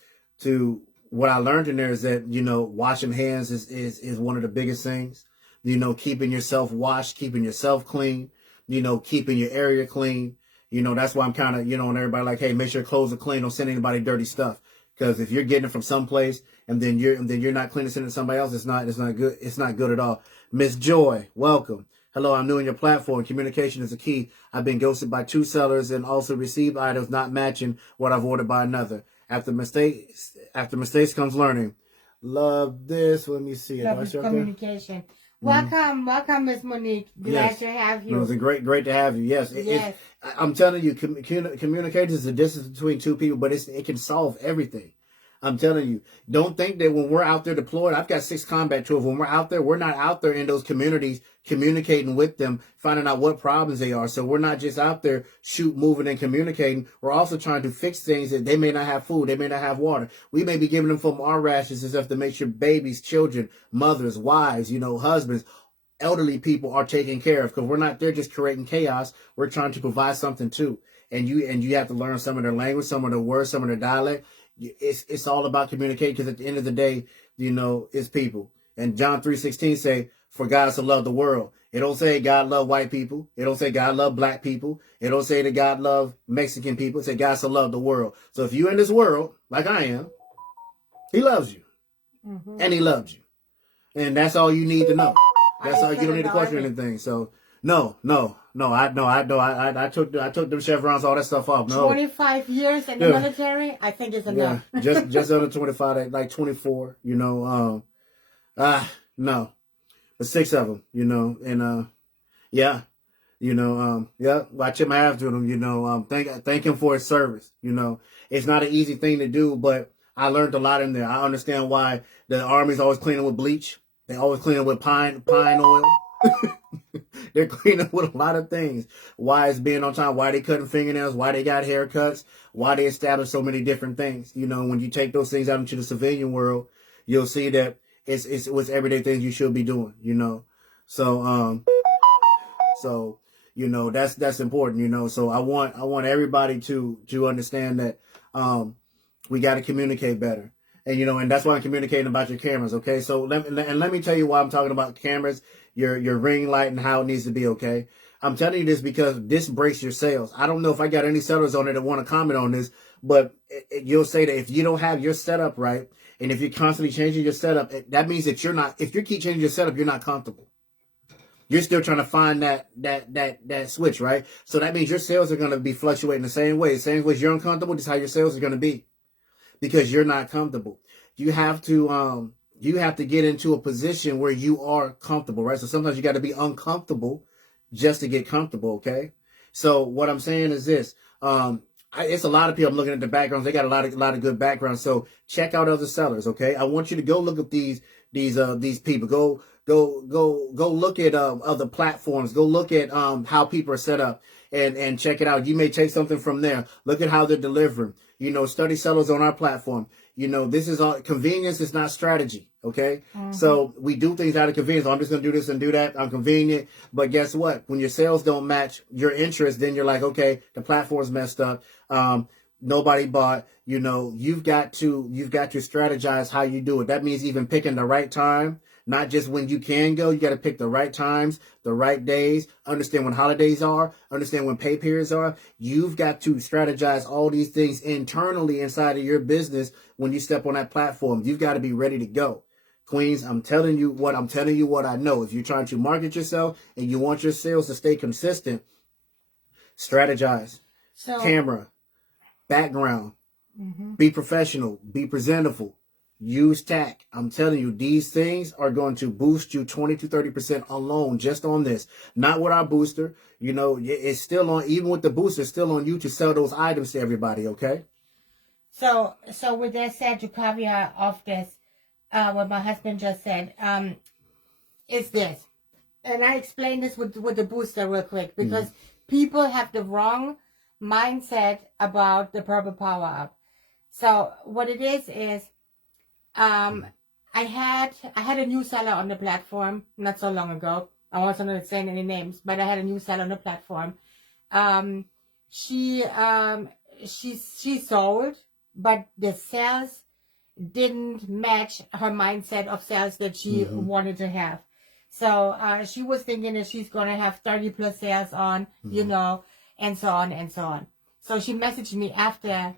what I learned in there is that, you know, washing hands is one of the biggest things, you know, keeping yourself washed, keeping yourself clean, you know, keeping your area clean. You know, that's why I'm kind of, you know, and everybody like, hey, make sure your clothes are clean. Don't send anybody dirty stuff. Because if you're getting it from someplace and then you're not clean to send it to somebody else, it's not good. It's not good at all. Miss Joy, welcome. Hello, I'm new on your platform. Communication is the key. I've been ghosted by 2 sellers and also received items not matching what I've ordered by another. After mistakes comes learning. Love this. Let me see. Love communication. Welcome, Miss Monique. Glad to have you. It was great to have you. Yes. I'm telling you, communication is the distance between two people, but it can solve everything. I'm telling you, don't think that when we're out there deployed, I've got 6 combat tours. When we're out there, we're not out there in those communities communicating with them, finding out what problems they are. So we're not just out there moving and communicating. We're also trying to fix things that they may not have food. They may not have water. We may be giving them from our rations and stuff to make sure babies, children, mothers, wives, you know, husbands, elderly people are taken care of, because we're not there just creating chaos. We're trying to provide something too. And you have to learn some of their language, some of their words, some of their dialect. It's all about communicating, because at the end of the day, you know, it's people. And John 3:16 say, for God so loved the world. It don't say God love white people. It don't say God love black people. It don't say that God love Mexican people. It say God so loved the world. So if you're in this world, like I am, he loves you. And he loved you. And that's all you need to know. That's all. You don't need to question anything. So no. I took them chevrons, all that stuff off. No. 25 years in the military, I think is enough. Yeah, just under 25, like 24. You know, no, but 6 of them. You know, and yeah, you know, yeah. I tip my hat to them. You know, thank him for his service. You know, it's not an easy thing to do, but I learned a lot in there. I understand why the Army's always cleaning with bleach. They always cleaning with pine oil. They're cleaning with a lot of things. Why it's being on time, why they cutting fingernails, why they got haircuts, why they established so many different things. You know, when you take those things out into the civilian world, you'll see that it's everyday things you should be doing, you know. So you know, that's important, you know. So I want everybody to understand that we got to communicate better. And, you know, and that's why I'm communicating about your cameras, okay? So let me tell you why I'm talking about cameras, your ring light, and how it needs to be, okay? I'm telling you this because this breaks your sales. I don't know if I got any sellers on there that want to comment on this, but you'll say that if you don't have your setup right, and if you're constantly changing your setup, that means that if you keep changing your setup, you're not comfortable. You're still trying to find that switch, right? So that means your sales are going to be fluctuating the same way. The same way you're uncomfortable, this is how your sales are going to be. Because you're not comfortable. You have to get into a position where you are comfortable, right? So sometimes you got to be uncomfortable just to get comfortable, okay? So what I'm saying is this. It's a lot of people. I'm looking at the backgrounds. They got a lot of good backgrounds. So check out other sellers, okay? I want you to go look at these people. Go look at other platforms. Go look at how people are set up and check it out. You may take something from there. Look at how they're delivering. You know, study sellers on our platform. You know, this is all convenience. Is not strategy. Okay. So we do things out of convenience. I'm just going to do this and do that. I'm convenient. But guess what? When your sales don't match your interest, then you're like, okay, the platform's messed up. Nobody bought. You know, you've got to strategize how you do it. That means even picking the right time. Not just when you can go. You got to pick the right times, the right days, understand when holidays are, understand when pay periods are. You've got to strategize all these things internally inside of your business when you step on that platform. You've got to be ready to go. Queens, I'm telling you what I know. If you're trying to market yourself and you want your sales to stay consistent, strategize. So, camera, background, be professional, be presentable, use tact. I'm telling you, these things are going to boost you 20 to 30% alone just on this. Not with our booster. You know, it's still on, even with the booster, it's still on you to sell those items to everybody, okay? So with that said, to caveat off this, what my husband just said, is this. And I explained this with the booster real quick, because people have the wrong mindset about the Purple Power Up. So what it is I had a new seller on the platform not so long ago. I wasn't going to say any names, but I had a new seller on the platform. She sold, but the sales didn't match her mindset of sales that she wanted to have. So she was thinking that she's going to have 30 plus sales on, you know, and so on and so on. So she messaged me after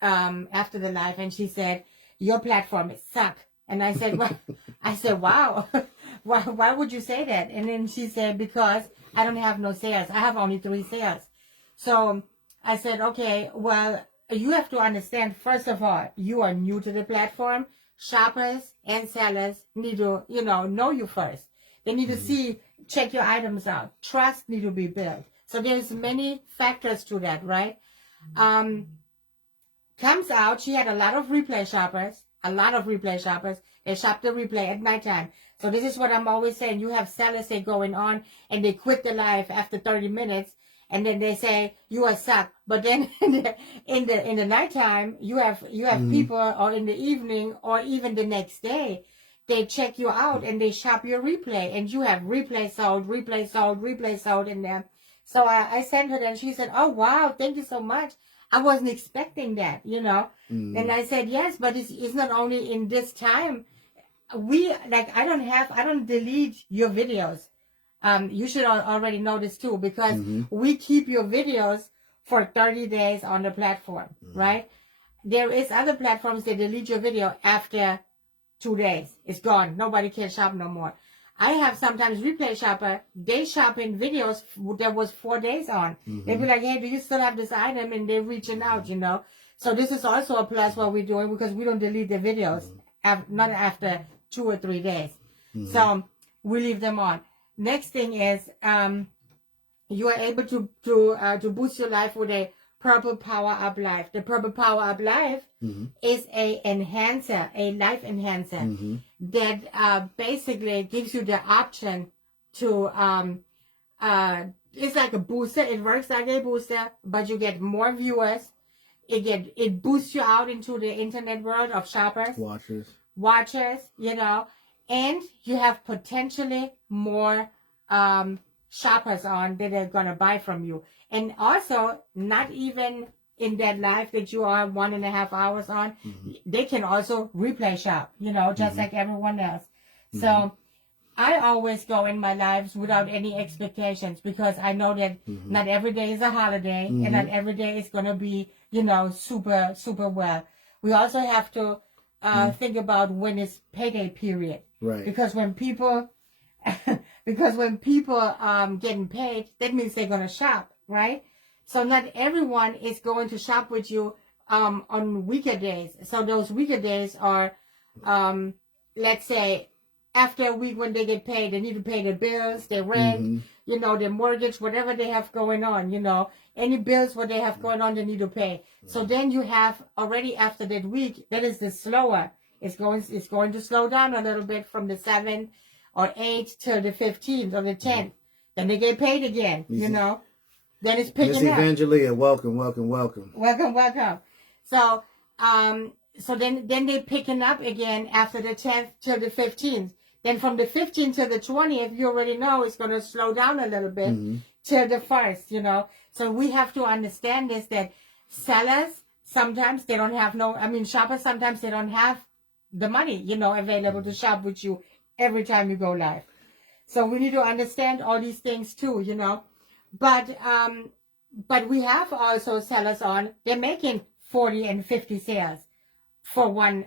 the live, and she said, "Your platform is suck." And I said, "Well," I said, "Wow, why would you say that?" And then she said, "Because I don't have no sales. I have only 3 sales." So I said, "Okay, well, you have to understand, first of all, you are new to the platform. Shoppers and sellers need to, you know you first. They need to check your items out. Trust need to be built. So there's many factors to that, right?" Comes out, she had a lot of replay shoppers. They shop the replay at nighttime. So this is what I'm always saying. You have sellers that going on and they quit the live after 30 minutes, and then they say you are suck. But then in the nighttime, you have people, or in the evening, or even the next day, they check you out and they shop your replay, and you have replay sold in there. So I sent her that, and she said, "Oh wow, thank you so much. I wasn't expecting that, you know." And I said, "Yes, but it's not only in this time. I don't delete your videos. You should already know this too, because we keep your videos for 30 days on the platform, right? There is other platforms that delete your video after 2 days. It's gone. Nobody can shop no more. I have sometimes replay shopper, they shop in videos that was 4 days on. They be like, "Hey, do you still have this item?" And they're reaching out, you know. So this is also a plus what we're doing, because we don't delete the videos, not after 2 or 3 days. So we leave them on. Next thing is, you are able to boost your life with a Purple Power Up Life. The Purple Power Up Life is a life enhancer that basically gives you the option to it's like a booster. It works like a booster, but you get more viewers. It boosts you out into the internet world of shoppers, watchers, you know, and you have potentially more shoppers on that are gonna buy from you. And also, not even in that live that you are 1.5 hours on, they can also replay shop, you know, just like everyone else. So I always go in my lives without any expectations, because I know that not every day is a holiday, and not every day is going to be, you know, super, super well. We also have to think about when it's payday period. Right. Because when people getting paid, that means they're going to shop, right? So not everyone is going to shop with you on weaker days. So those weaker days are, let's say, after a week when they get paid, they need to pay their bills, their rent, you know, their mortgage, whatever they have going on, you know, any bills what they have going on, they need to pay. So then you have already after that week, that is the slower. It's going to slow down a little bit from the 7th or 8th to the 15th or the 10th. Then they get paid again, you know. Then it's picking Miss up. Evangelia, welcome. Welcome. So, so then they're picking up again after the 10th till the 15th. Then from the 15th to the 20th, you already know it's going to slow down a little bit till the 1st, you know. So we have to understand this, that sellers, sometimes they don't have shoppers, sometimes they don't have the money, you know, available to shop with you every time you go live. So we need to understand all these things too, you know. But we have also sellers on, they're making 40 and 50 sales for one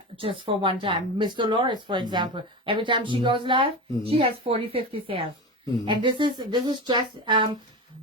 time. Miss Dolores, for example, every time she goes live, she has 40, 50 sales. And this is just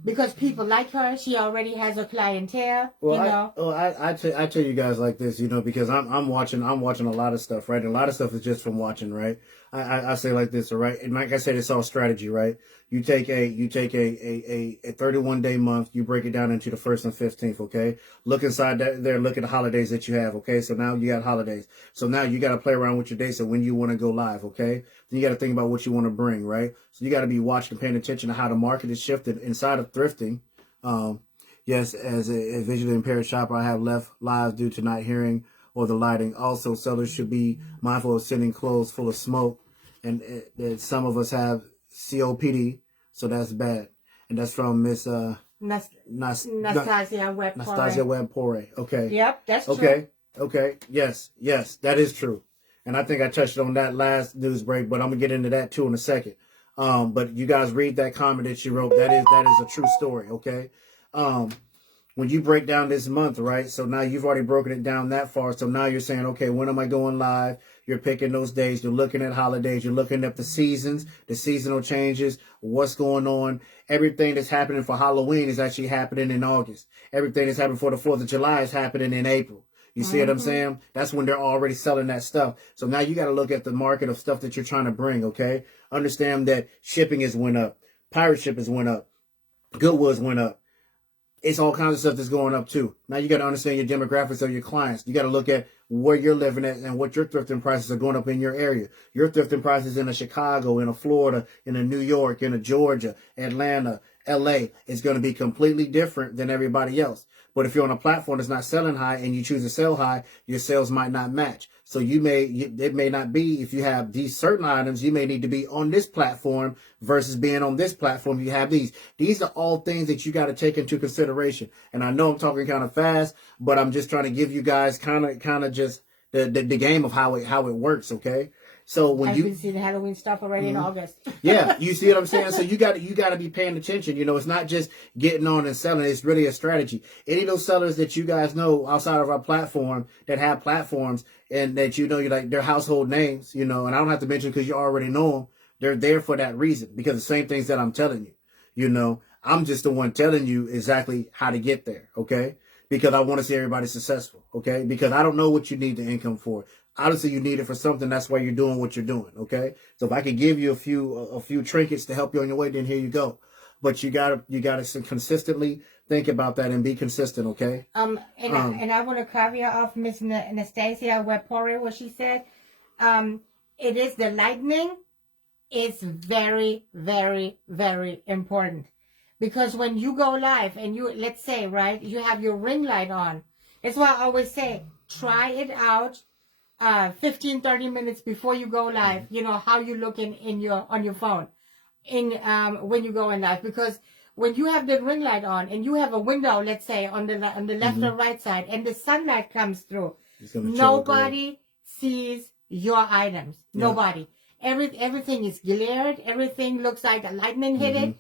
because people like her. She already has a clientele. Well, I tell you guys like this, you know, because I'm watching a lot of stuff, right? And a lot of stuff is just from watching, right? I say like this, all right? And like I said, it's all strategy, right? You take a 31-day month, you break it down into the 1st and 15th, okay? Look inside there, look at the holidays that you have, okay? So now you got holidays. So now you got to play around with your dates and when you want to go live, okay? Then you got to think about what you want to bring, right? So you got to be watching and paying attention to how the market is shifted inside of thrifting. Yes, as a visually impaired shopper, I have left lives due to not hearing or the lighting. Also, sellers should be mindful of sending clothes full of smoke, and some of us have COPD, so that's bad. And that's from Miss Nastasia Webb-Pore. Okay. Yep, that's true. Okay. Yes, that is true. And I think I touched on that last news break, but I'm gonna get into that too in a second. But you guys read that comment that she wrote. That is a true story. Okay. When you break down this month, right? So now you've already broken it down that far. So now you're saying, okay, when am I going live? You're picking those days. You're looking at holidays. You're looking at the seasons, the seasonal changes, what's going on. Everything that's happening for Halloween is actually happening in August. Everything that's happening for the 4th of July is happening in April. You see what I'm saying? That's when they're already selling that stuff. So now you got to look at the market of stuff that you're trying to bring, okay? Understand that shipping has went up. Pirate ship has went up. Goodwill's went up. It's all kinds of stuff that's going up too. Now you got to understand your demographics of your clients. You got to look at where you're living at and what your thrifting prices are going up in your area. Your thrifting prices in a Chicago, in a Florida, in a New York, in a Georgia, Atlanta, LA is going to be completely different than everybody else. But if you're on a platform that's not selling high and you choose to sell high, your sales might not match. So it may not be, if you have these certain items, you may need to be on this platform versus being on this platform. You have these. These are all things that you got to take into consideration. And I know I'm talking kind of fast, but I'm just trying to give you guys kind of just the game of how it works. Okay. So when you see the Halloween stuff already in August. Yeah, you see what I'm saying? So you got to be paying attention. You know, it's not just getting on and selling. It's really a strategy. Any of those sellers that you guys know outside of our platform that have platforms and that you know you're like they're household names, you know, and I don't have to mention because you already know them. They're there for that reason because the same things that I'm telling you. You know, I'm just the one telling you exactly how to get there, okay? Because I want to see everybody successful, okay? Because I don't know what you need the income for. Obviously, you need it for something. That's why you're doing what you're doing. Okay. So if I could give you a few trinkets to help you on your way, then here you go. But you gotta consistently think about that and be consistent. Okay. And I want to caveat off Miss Nastasia Webb-Pore what she said. It is the lightning. It's very, very, very important because when you go live and let's say, right, you have your ring light on. It's why I always say, try it out. 15-30 minutes before you go live, you know how you look on your phone when you go in live, because when you have the ring light on and you have a window, let's say on the left or right side, and the sunlight comes through, nobody sees your items. Nobody. Everything is glared. Everything looks like a lightning hit it,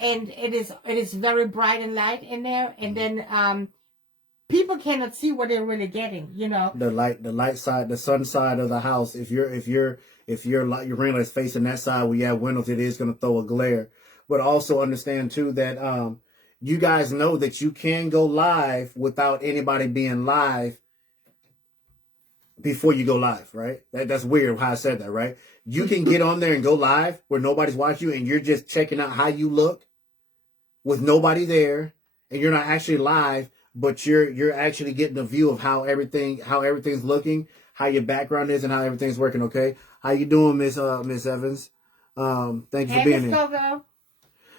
and it is very bright and light in there, and then people cannot see what they're really getting, you know. The light side, the sun side of the house. If your ring light is facing that side where you have windows, it is going to throw a glare. But also understand too that you guys know that you can go live without anybody being live before you go live, right? That's weird how I said that, right? You can get on there and go live where nobody's watching you and you're just checking out how you look with nobody there, and you're not actually live. But you're actually getting a view of how everything's looking, how your background is, and how everything's working. Okay, how you doing, Miss Evans? Thank you for being here. Coco.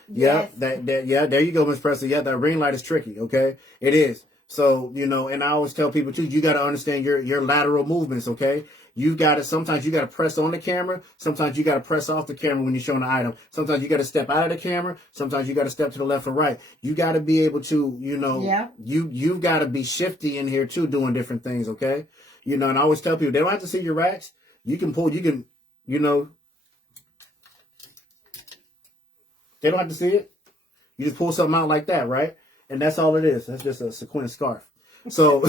Yeah, yes. There you go, Miss Presley. Yeah, that ring light is tricky. Okay, it is. So you know, and I always tell people too, you got to understand your lateral movements. Okay. Sometimes you got to press on the camera. Sometimes you got to press off the camera when you're showing the item. Sometimes you got to step out of the camera. Sometimes you got to step to the left or right. You got to be able to, you know, you've got to be shifty in here too, doing different things. Okay. You know, and I always tell people they don't have to see your racks. You can, you know, They don't have to see it. You just pull something out like that, right? And that's all it is. That's just a sequin scarf. So,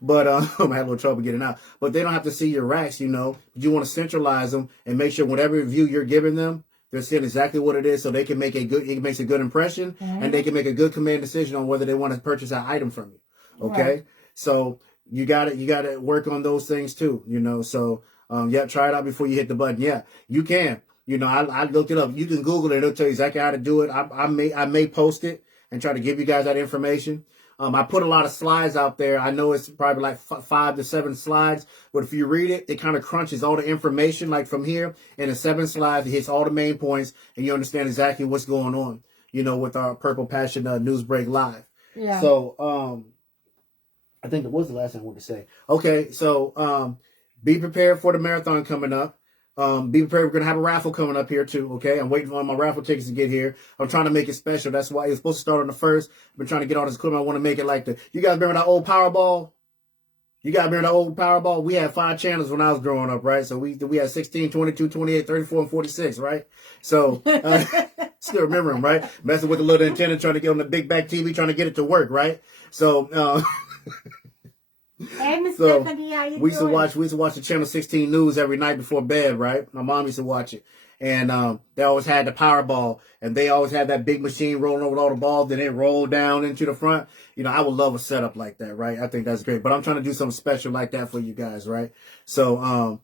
but I had a little trouble getting out. But they don't have to see your racks, you know. You want to centralize them and make sure whatever review you're giving them, they're seeing exactly what it is, so they can make it makes a good impression, and they can make a good command decision on whether they want to purchase that item from you. Okay, right. So you got to work on those things too, you know. So try it out before you hit the button. Yeah, you can. You know, I looked it up. You can Google it; it'll tell you exactly how to do it. I may post it and try to give you guys that information. I put a lot of slides out there. I know it's probably like 5 to 7 slides, but if you read it, it kind of crunches all the information like from here. And in 7 slides, it hits all the main points, and you understand exactly what's going on, you know, with our Purple Passion News Break Live. Yeah. So, I think that was the last thing I wanted to say. Okay, so be prepared for the marathon coming up. Be prepared. We're going to have a raffle coming up here too. Okay. I'm waiting for my raffle tickets to get here. I'm trying to make it special. That's why it's supposed to start on the 1st. I've been trying to get all this equipment. I want to make it like you guys remember that old Powerball? You guys remember that old Powerball? We had 5 channels when I was growing up, right? So we had 16, 22, 28, 34, and 46, right? So, still remember them, right? Messing with the little antenna, trying to get on the big back TV, trying to get it to work, right? So, Hey, Miss Stephanie, how you we used to watch the Channel 16 news every night before bed, right? My mom used to watch it. And they always had the Powerball, and they always had that big machine rolling over all the balls, then it rolled down into the front. You know, I would love a setup like that, right? I think that's great. But I'm trying to do something special like that for you guys, right? So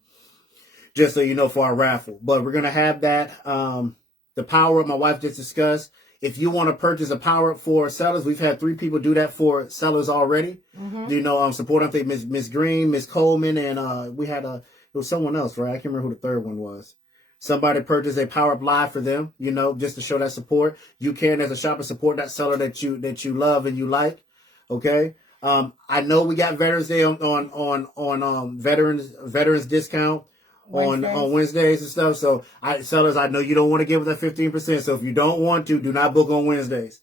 just so you know, for our raffle. But we're going to have that. The Power Up my wife just discussed. If you want to purchase a Power Up for sellers, we've had 3 people do that for sellers already. Mm-hmm. You know, support, I think, Miss Green, Miss Coleman, and we had it was someone else, right? I can't remember who the third one was. Somebody purchased a Power Up Live for them, you know, just to show that support. You can, as a shopper, support that seller that you love and you like. Okay. I know we got Veterans Day on veterans discount on Wednesdays and stuff. So sellers, I know you don't want to give us that 15%. So if you don't want to, do not book on Wednesdays.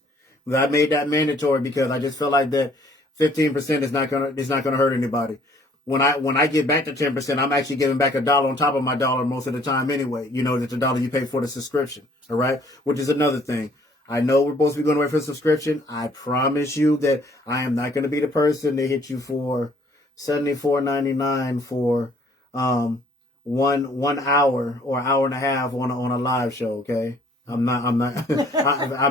I made that mandatory because I just feel like that 15% is not gonna hurt anybody. When I get back to 10%, I'm actually giving back $1 on top of my dollar most of the time anyway. You know, that's $1 you pay for the subscription. All right. Which is another thing. I know we're supposed to be going away for a subscription. I promise you that I am not going to be the person to hit you for $74.99 for, 1 hour or hour and a half on a live show. Okay. I'm not I'm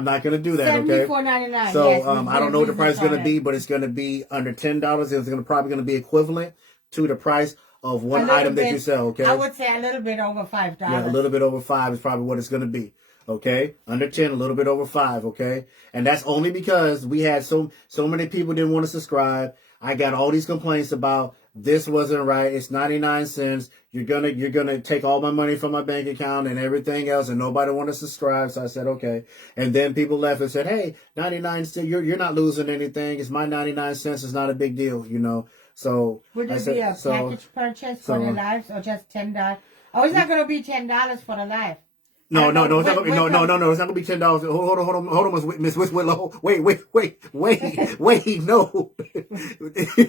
not going to do that. Okay. $74.99. So, yes, I don't know what the price is going to be, but it's going to be under $10. It's probably going to be equivalent to the price of one item that you sell. Okay. I would say a little bit over $5. Yeah, a little bit over $5 is probably what it's going to be. Okay, under 10, a little bit over 5. Okay, and that's only because we had so many people didn't want to subscribe. I got all these complaints about this wasn't right. It's 99 cents. You're gonna take all my money from my bank account and everything else, and nobody wanted to subscribe. So I said okay, and then people left and said, hey, 99 cents. You're not losing anything. It's my 99 cents. It's not a big deal, you know. So would it be a package purchase for the lives or just $10? Oh, it's not gonna be $10 for the life. No, it's not gonna be, no. It's not gonna be $10. Hold on, Miss Whitlow. Wait, no.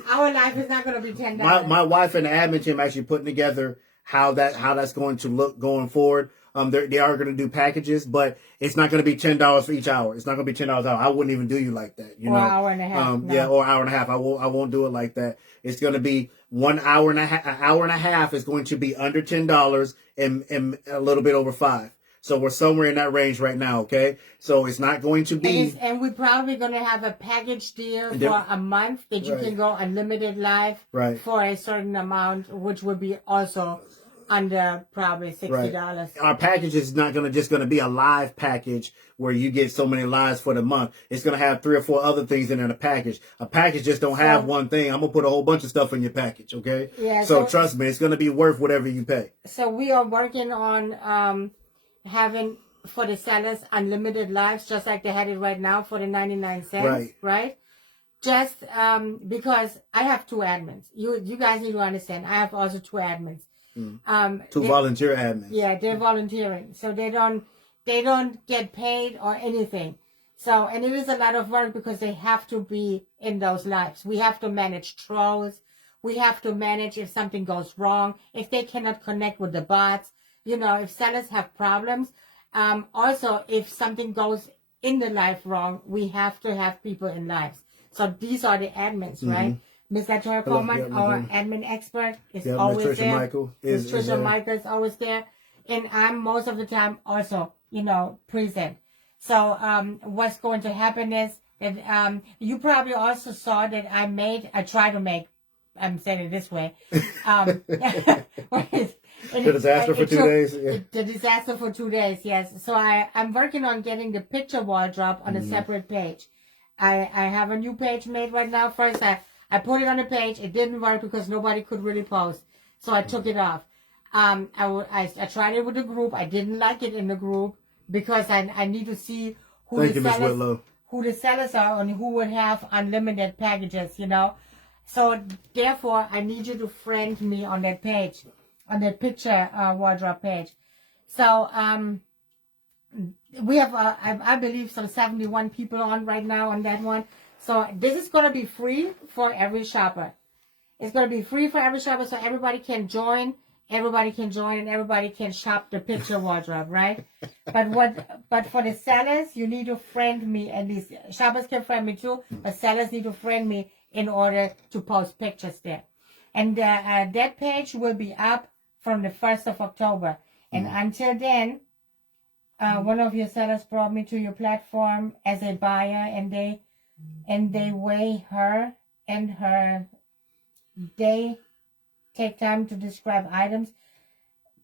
Our life is not gonna be $10. My wife and the admin team actually putting together how that's going to look going forward. They are going to do packages, but it's not going to be $10 for each hour. It's not going to be $10 an hour. I wouldn't even do you like that. You know, hour and a half. No. Yeah, or hour and a half. I won't do it like that. It's going to be 1 hour and a half. An hour and a half is going to be under $10 and a little bit over 5. So we're somewhere in that range right now, okay? So it's not going to be... And we're probably going to have a package deal for a month that you can go unlimited live for a certain amount, which would be also under probably $60. Right. Our package is not just going to be a live package where you get so many lives for the month. It's going to have 3 or 4 other things in a package. A package just don't have one thing. I'm going to put a whole bunch of stuff in your package, okay? Yeah. So trust me, it's going to be worth whatever you pay. So we are working on... having for the sellers unlimited lives, just like they had it right now for the 99 cents, right? Just because I have 2 admins. You guys need to understand. I have also 2 admins. 2 volunteer admins. Yeah, they're volunteering, so they don't get paid or anything. So, and it is a lot of work because they have to be in those lives. We have to manage trolls. We have to manage if something goes wrong, if they cannot connect with the bots. You know, if sellers have problems, Also, if something goes in the live wrong, we have to have people in lives. So these are the admins, right? Miss Latoya Coleman, our admin expert, is always Miss Trisha there. Michael Miss Trisha there. Michael is always there. And I'm most of the time also, present. So what's going to happen is that you probably also saw that I try to make, I'm saying it this way. The disaster for 2 days. Yeah. The disaster for 2 days, yes. So I'm working on getting the picture wardrobe on a separate page. I have a new page made right now. First, I put it on the page. It didn't work because nobody could really post. So I took it off. I tried it with the group. I didn't like it in the group because I need to see who the sellers are and who would have unlimited packages, So therefore, I need you to friend me on that page, on that picture wardrobe page. So we have, I believe, some 71 people on right now on that one. So this is going to be free for every shopper. It's going to be free for every shopper, so everybody can join. Everybody can join and everybody can shop the picture wardrobe, right? But for the sellers, you need to friend me. At least shoppers can friend me too, but sellers need to friend me in order to post pictures there. And that page will be up from the 1st of October. And until then, one of your sellers brought me to your platform as a buyer, and they weigh her and they take time to describe items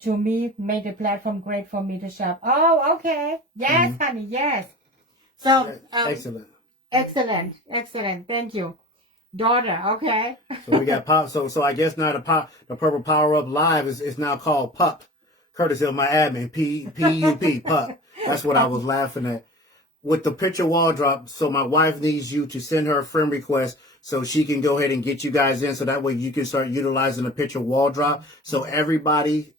to me, made the platform great for me to shop. Oh, okay. Yes, honey, yes. So excellent. Thank you. Daughter, okay. So we got pop. So I guess now the Purple Power Up Live is now called PUP, courtesy of my admin, PUP, PUP. That's what I was laughing at. With the picture wall drop, so my wife needs you to send her a friend request so she can go ahead and get you guys in, so that way you can start utilizing the picture wall drop. So everybody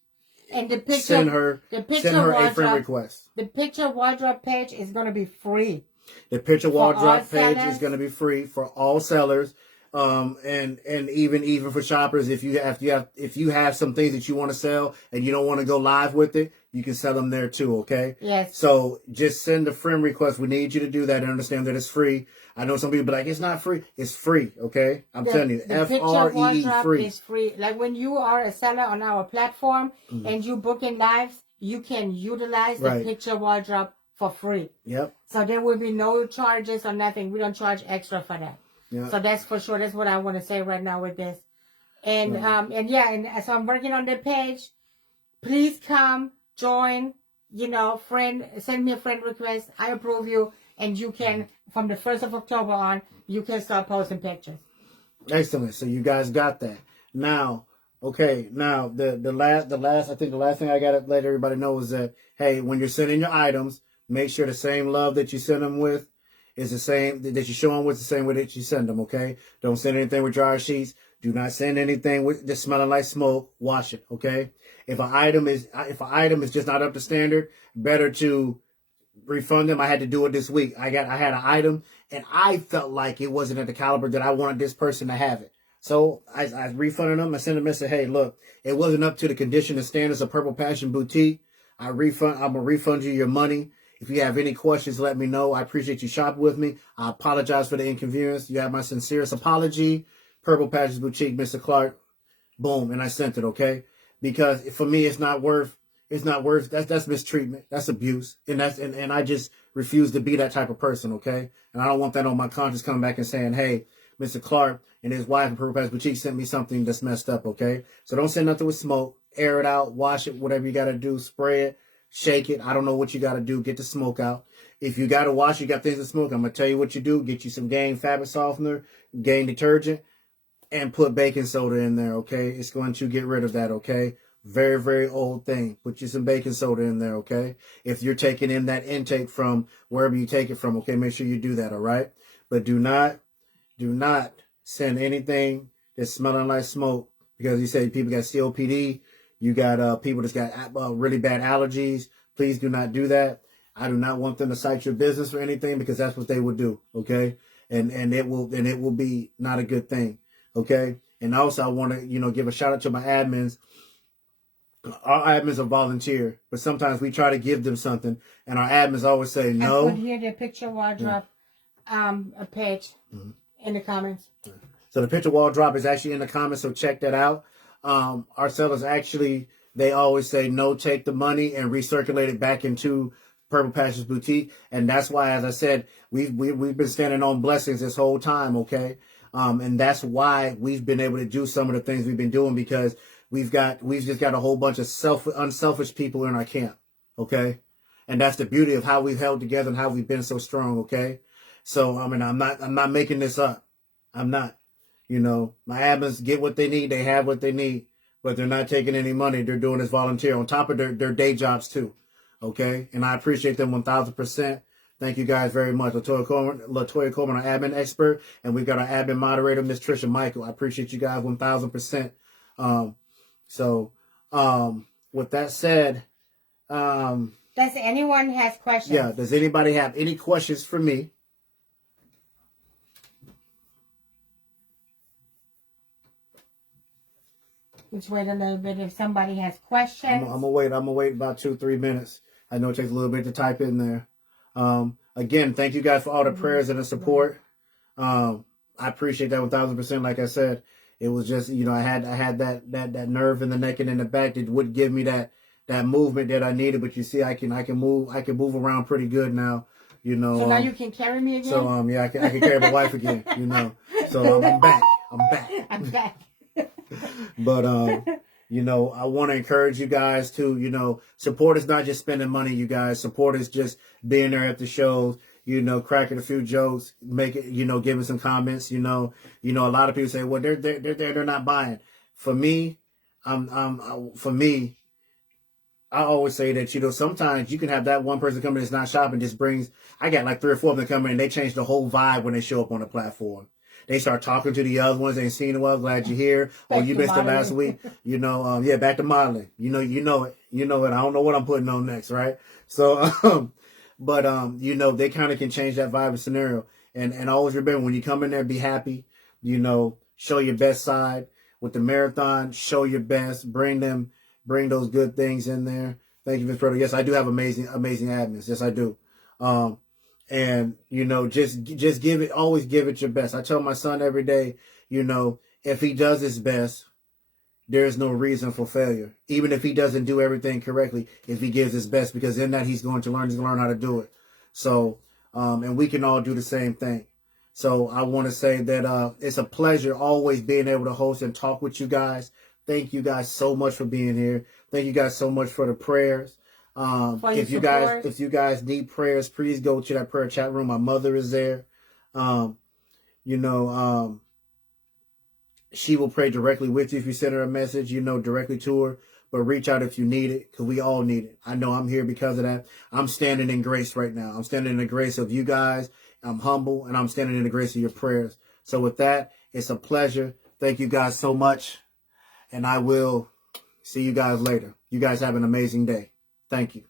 and the picture, send her a friend request. The picture wardrobe page is going to be free. The picture wardrobe page is going to be free for all sellers. And even for shoppers, if you have some things that you want to sell and you don't want to go live with it, you can sell them there too. Okay. Yes. So just send a friend request. We need you to do that and understand that it's free. I know some people be like, it's not free. It's free. Okay. I'm telling you, FREE free. Is free. Like when you are a seller on our platform and you book in lives, you can utilize the picture wardrobe for free. Yep. So there will be no charges or nothing. We don't charge extra for that. Yeah. So that's for sure. That's what I want to say right now with this. And so I'm working on the page. Please come, join, send me a friend request. I approve you. And you can, from the 1st of October on, you can start posting pictures. Excellent. So you guys got that. Now, okay. Now the last thing I got to let everybody know is that, hey, when you're sending your items, make sure the same love that you send them with is the same, that you show them with the same way that you send them, okay? Don't send anything with dryer sheets. Do not send anything with just smelling like smoke. Wash it, okay? If an item is just not up to standard, better to refund them. I had to do it this week. I had an item and I felt like it wasn't at the caliber that I wanted this person to have it. So I refunded them. I sent them and said, hey, look, it wasn't up to the condition and standards of Purple Passion Boutique. I'm gonna refund you your money. If you have any questions, let me know. I appreciate you shopping with me. I apologize for the inconvenience. You have my sincerest apology. Purple Patches Boutique, Mr. Clark. Boom. And I sent it, okay? Because for me, it's not worth, that's mistreatment. That's abuse. And I just refuse to be that type of person, okay? And I don't want that on my conscience coming back and saying, hey, Mr. Clark and his wife at Purple Patches Boutique sent me something that's messed up, okay? So don't send nothing with smoke. Air it out, wash it, whatever you got to do, spray it. Shake it. I don't know what you got to do. Get the smoke out. If you got to wash, you got things to smoke, I'm going to tell you what you do. Get you some Gain fabric softener, Gain detergent, and put baking soda in there, okay? It's going to get rid of that, okay? Very, very old thing. Put you some baking soda in there, okay? If you're taking in that intake from wherever you take it from, okay? Make sure you do that, all right? But do not send anything that's smelling like smoke, because you say people got COPD. You got people that's got really bad allergies. Please do not do that. I do not want them to cite your business or anything, because that's what they would do. Okay. And it will be not a good thing. Okay. And also I want to, give a shout out to my admins. Our admins are volunteer, but sometimes we try to give them something, and our admins always say I no. put here the picture wall drop a page in the comments. So the picture wall drop is actually in the comments, so check that out. Our sellers actually, they always say no, take the money and recirculate it back into Purple Passions Boutique. And that's why, as I said, we've been standing on blessings this whole time, okay? And that's why we've been able to do some of the things we've been doing, because we've just got a whole bunch of unselfish people in our camp, okay? And that's the beauty of how we've held together and how we've been so strong, okay? So, I mean, I'm not making this up. I'm not. You know, my admins get what they need. They have what they need, but they're not taking any money. They're doing this volunteer on top of their day jobs too. Okay. And I appreciate them 1000%. Thank you guys very much. LaToya Coleman, our admin expert. And we've got our admin moderator, Miss Trisha Michael. I appreciate you guys 1000%. With that said, does anyone has questions? Yeah. Does anybody have any questions for me? Let's wait a little bit if somebody has questions. I'm gonna wait about 2-3 minutes. I know it takes a little bit to type in there. Again, thank you guys for all the prayers and the support. I appreciate that 1000%. Like I said, it was just, you know, I had that nerve in the neck and in the back that would give me that movement that I needed. But you see, I can move around pretty good now. You know. So now you can carry me again. So yeah, I can carry my wife again. You know. So I'm back. I'm back. But you know, I want to encourage you guys to, you know, support is not just spending money, you guys. Support is just being there at the shows, you know, cracking a few jokes, giving some comments, you know. A lot of people say, well, they're not buying. For me, I always say that, you know, sometimes you can have that one person coming that's not shopping, I got like 3 or 4 of them coming and they change the whole vibe when they show up on the platform. They start talking to the other ones. They ain't seen it. Well, glad you're here. Oh, you missed it last week. You know, back to modeling. You know it. I don't know what I'm putting on next, right? So, you know, they kind of can change that vibe and scenario. And always remember, when you come in there, be happy. You know, show your best side. With the marathon, show your best. Bring those good things in there. Thank you, Ms. Proto. Yes, I do have amazing admins. Yes, I do. And, you know, just always give it your best. I tell my son every day, you know, if he does his best, there's no reason for failure. Even if he doesn't do everything correctly, if he gives his best, because in that he's going to learn how to do it. So, and we can all do the same thing. So I want to say that it's a pleasure always being able to host and talk with you guys. Thank you guys so much for being here. Thank you guys so much for the prayers. If you guys need prayers, please go to that prayer chat room. My mother is there. She will pray directly with you if you send her a message, you know, directly to her. But reach out if you need it, because we all need it. I know I'm here because of that. I'm standing in grace right now. I'm standing in the grace of you guys. I'm humble, and I'm standing in the grace of your prayers. So with that, it's a pleasure. Thank you guys so much. And I will see you guys later. You guys have an amazing day. Thank you.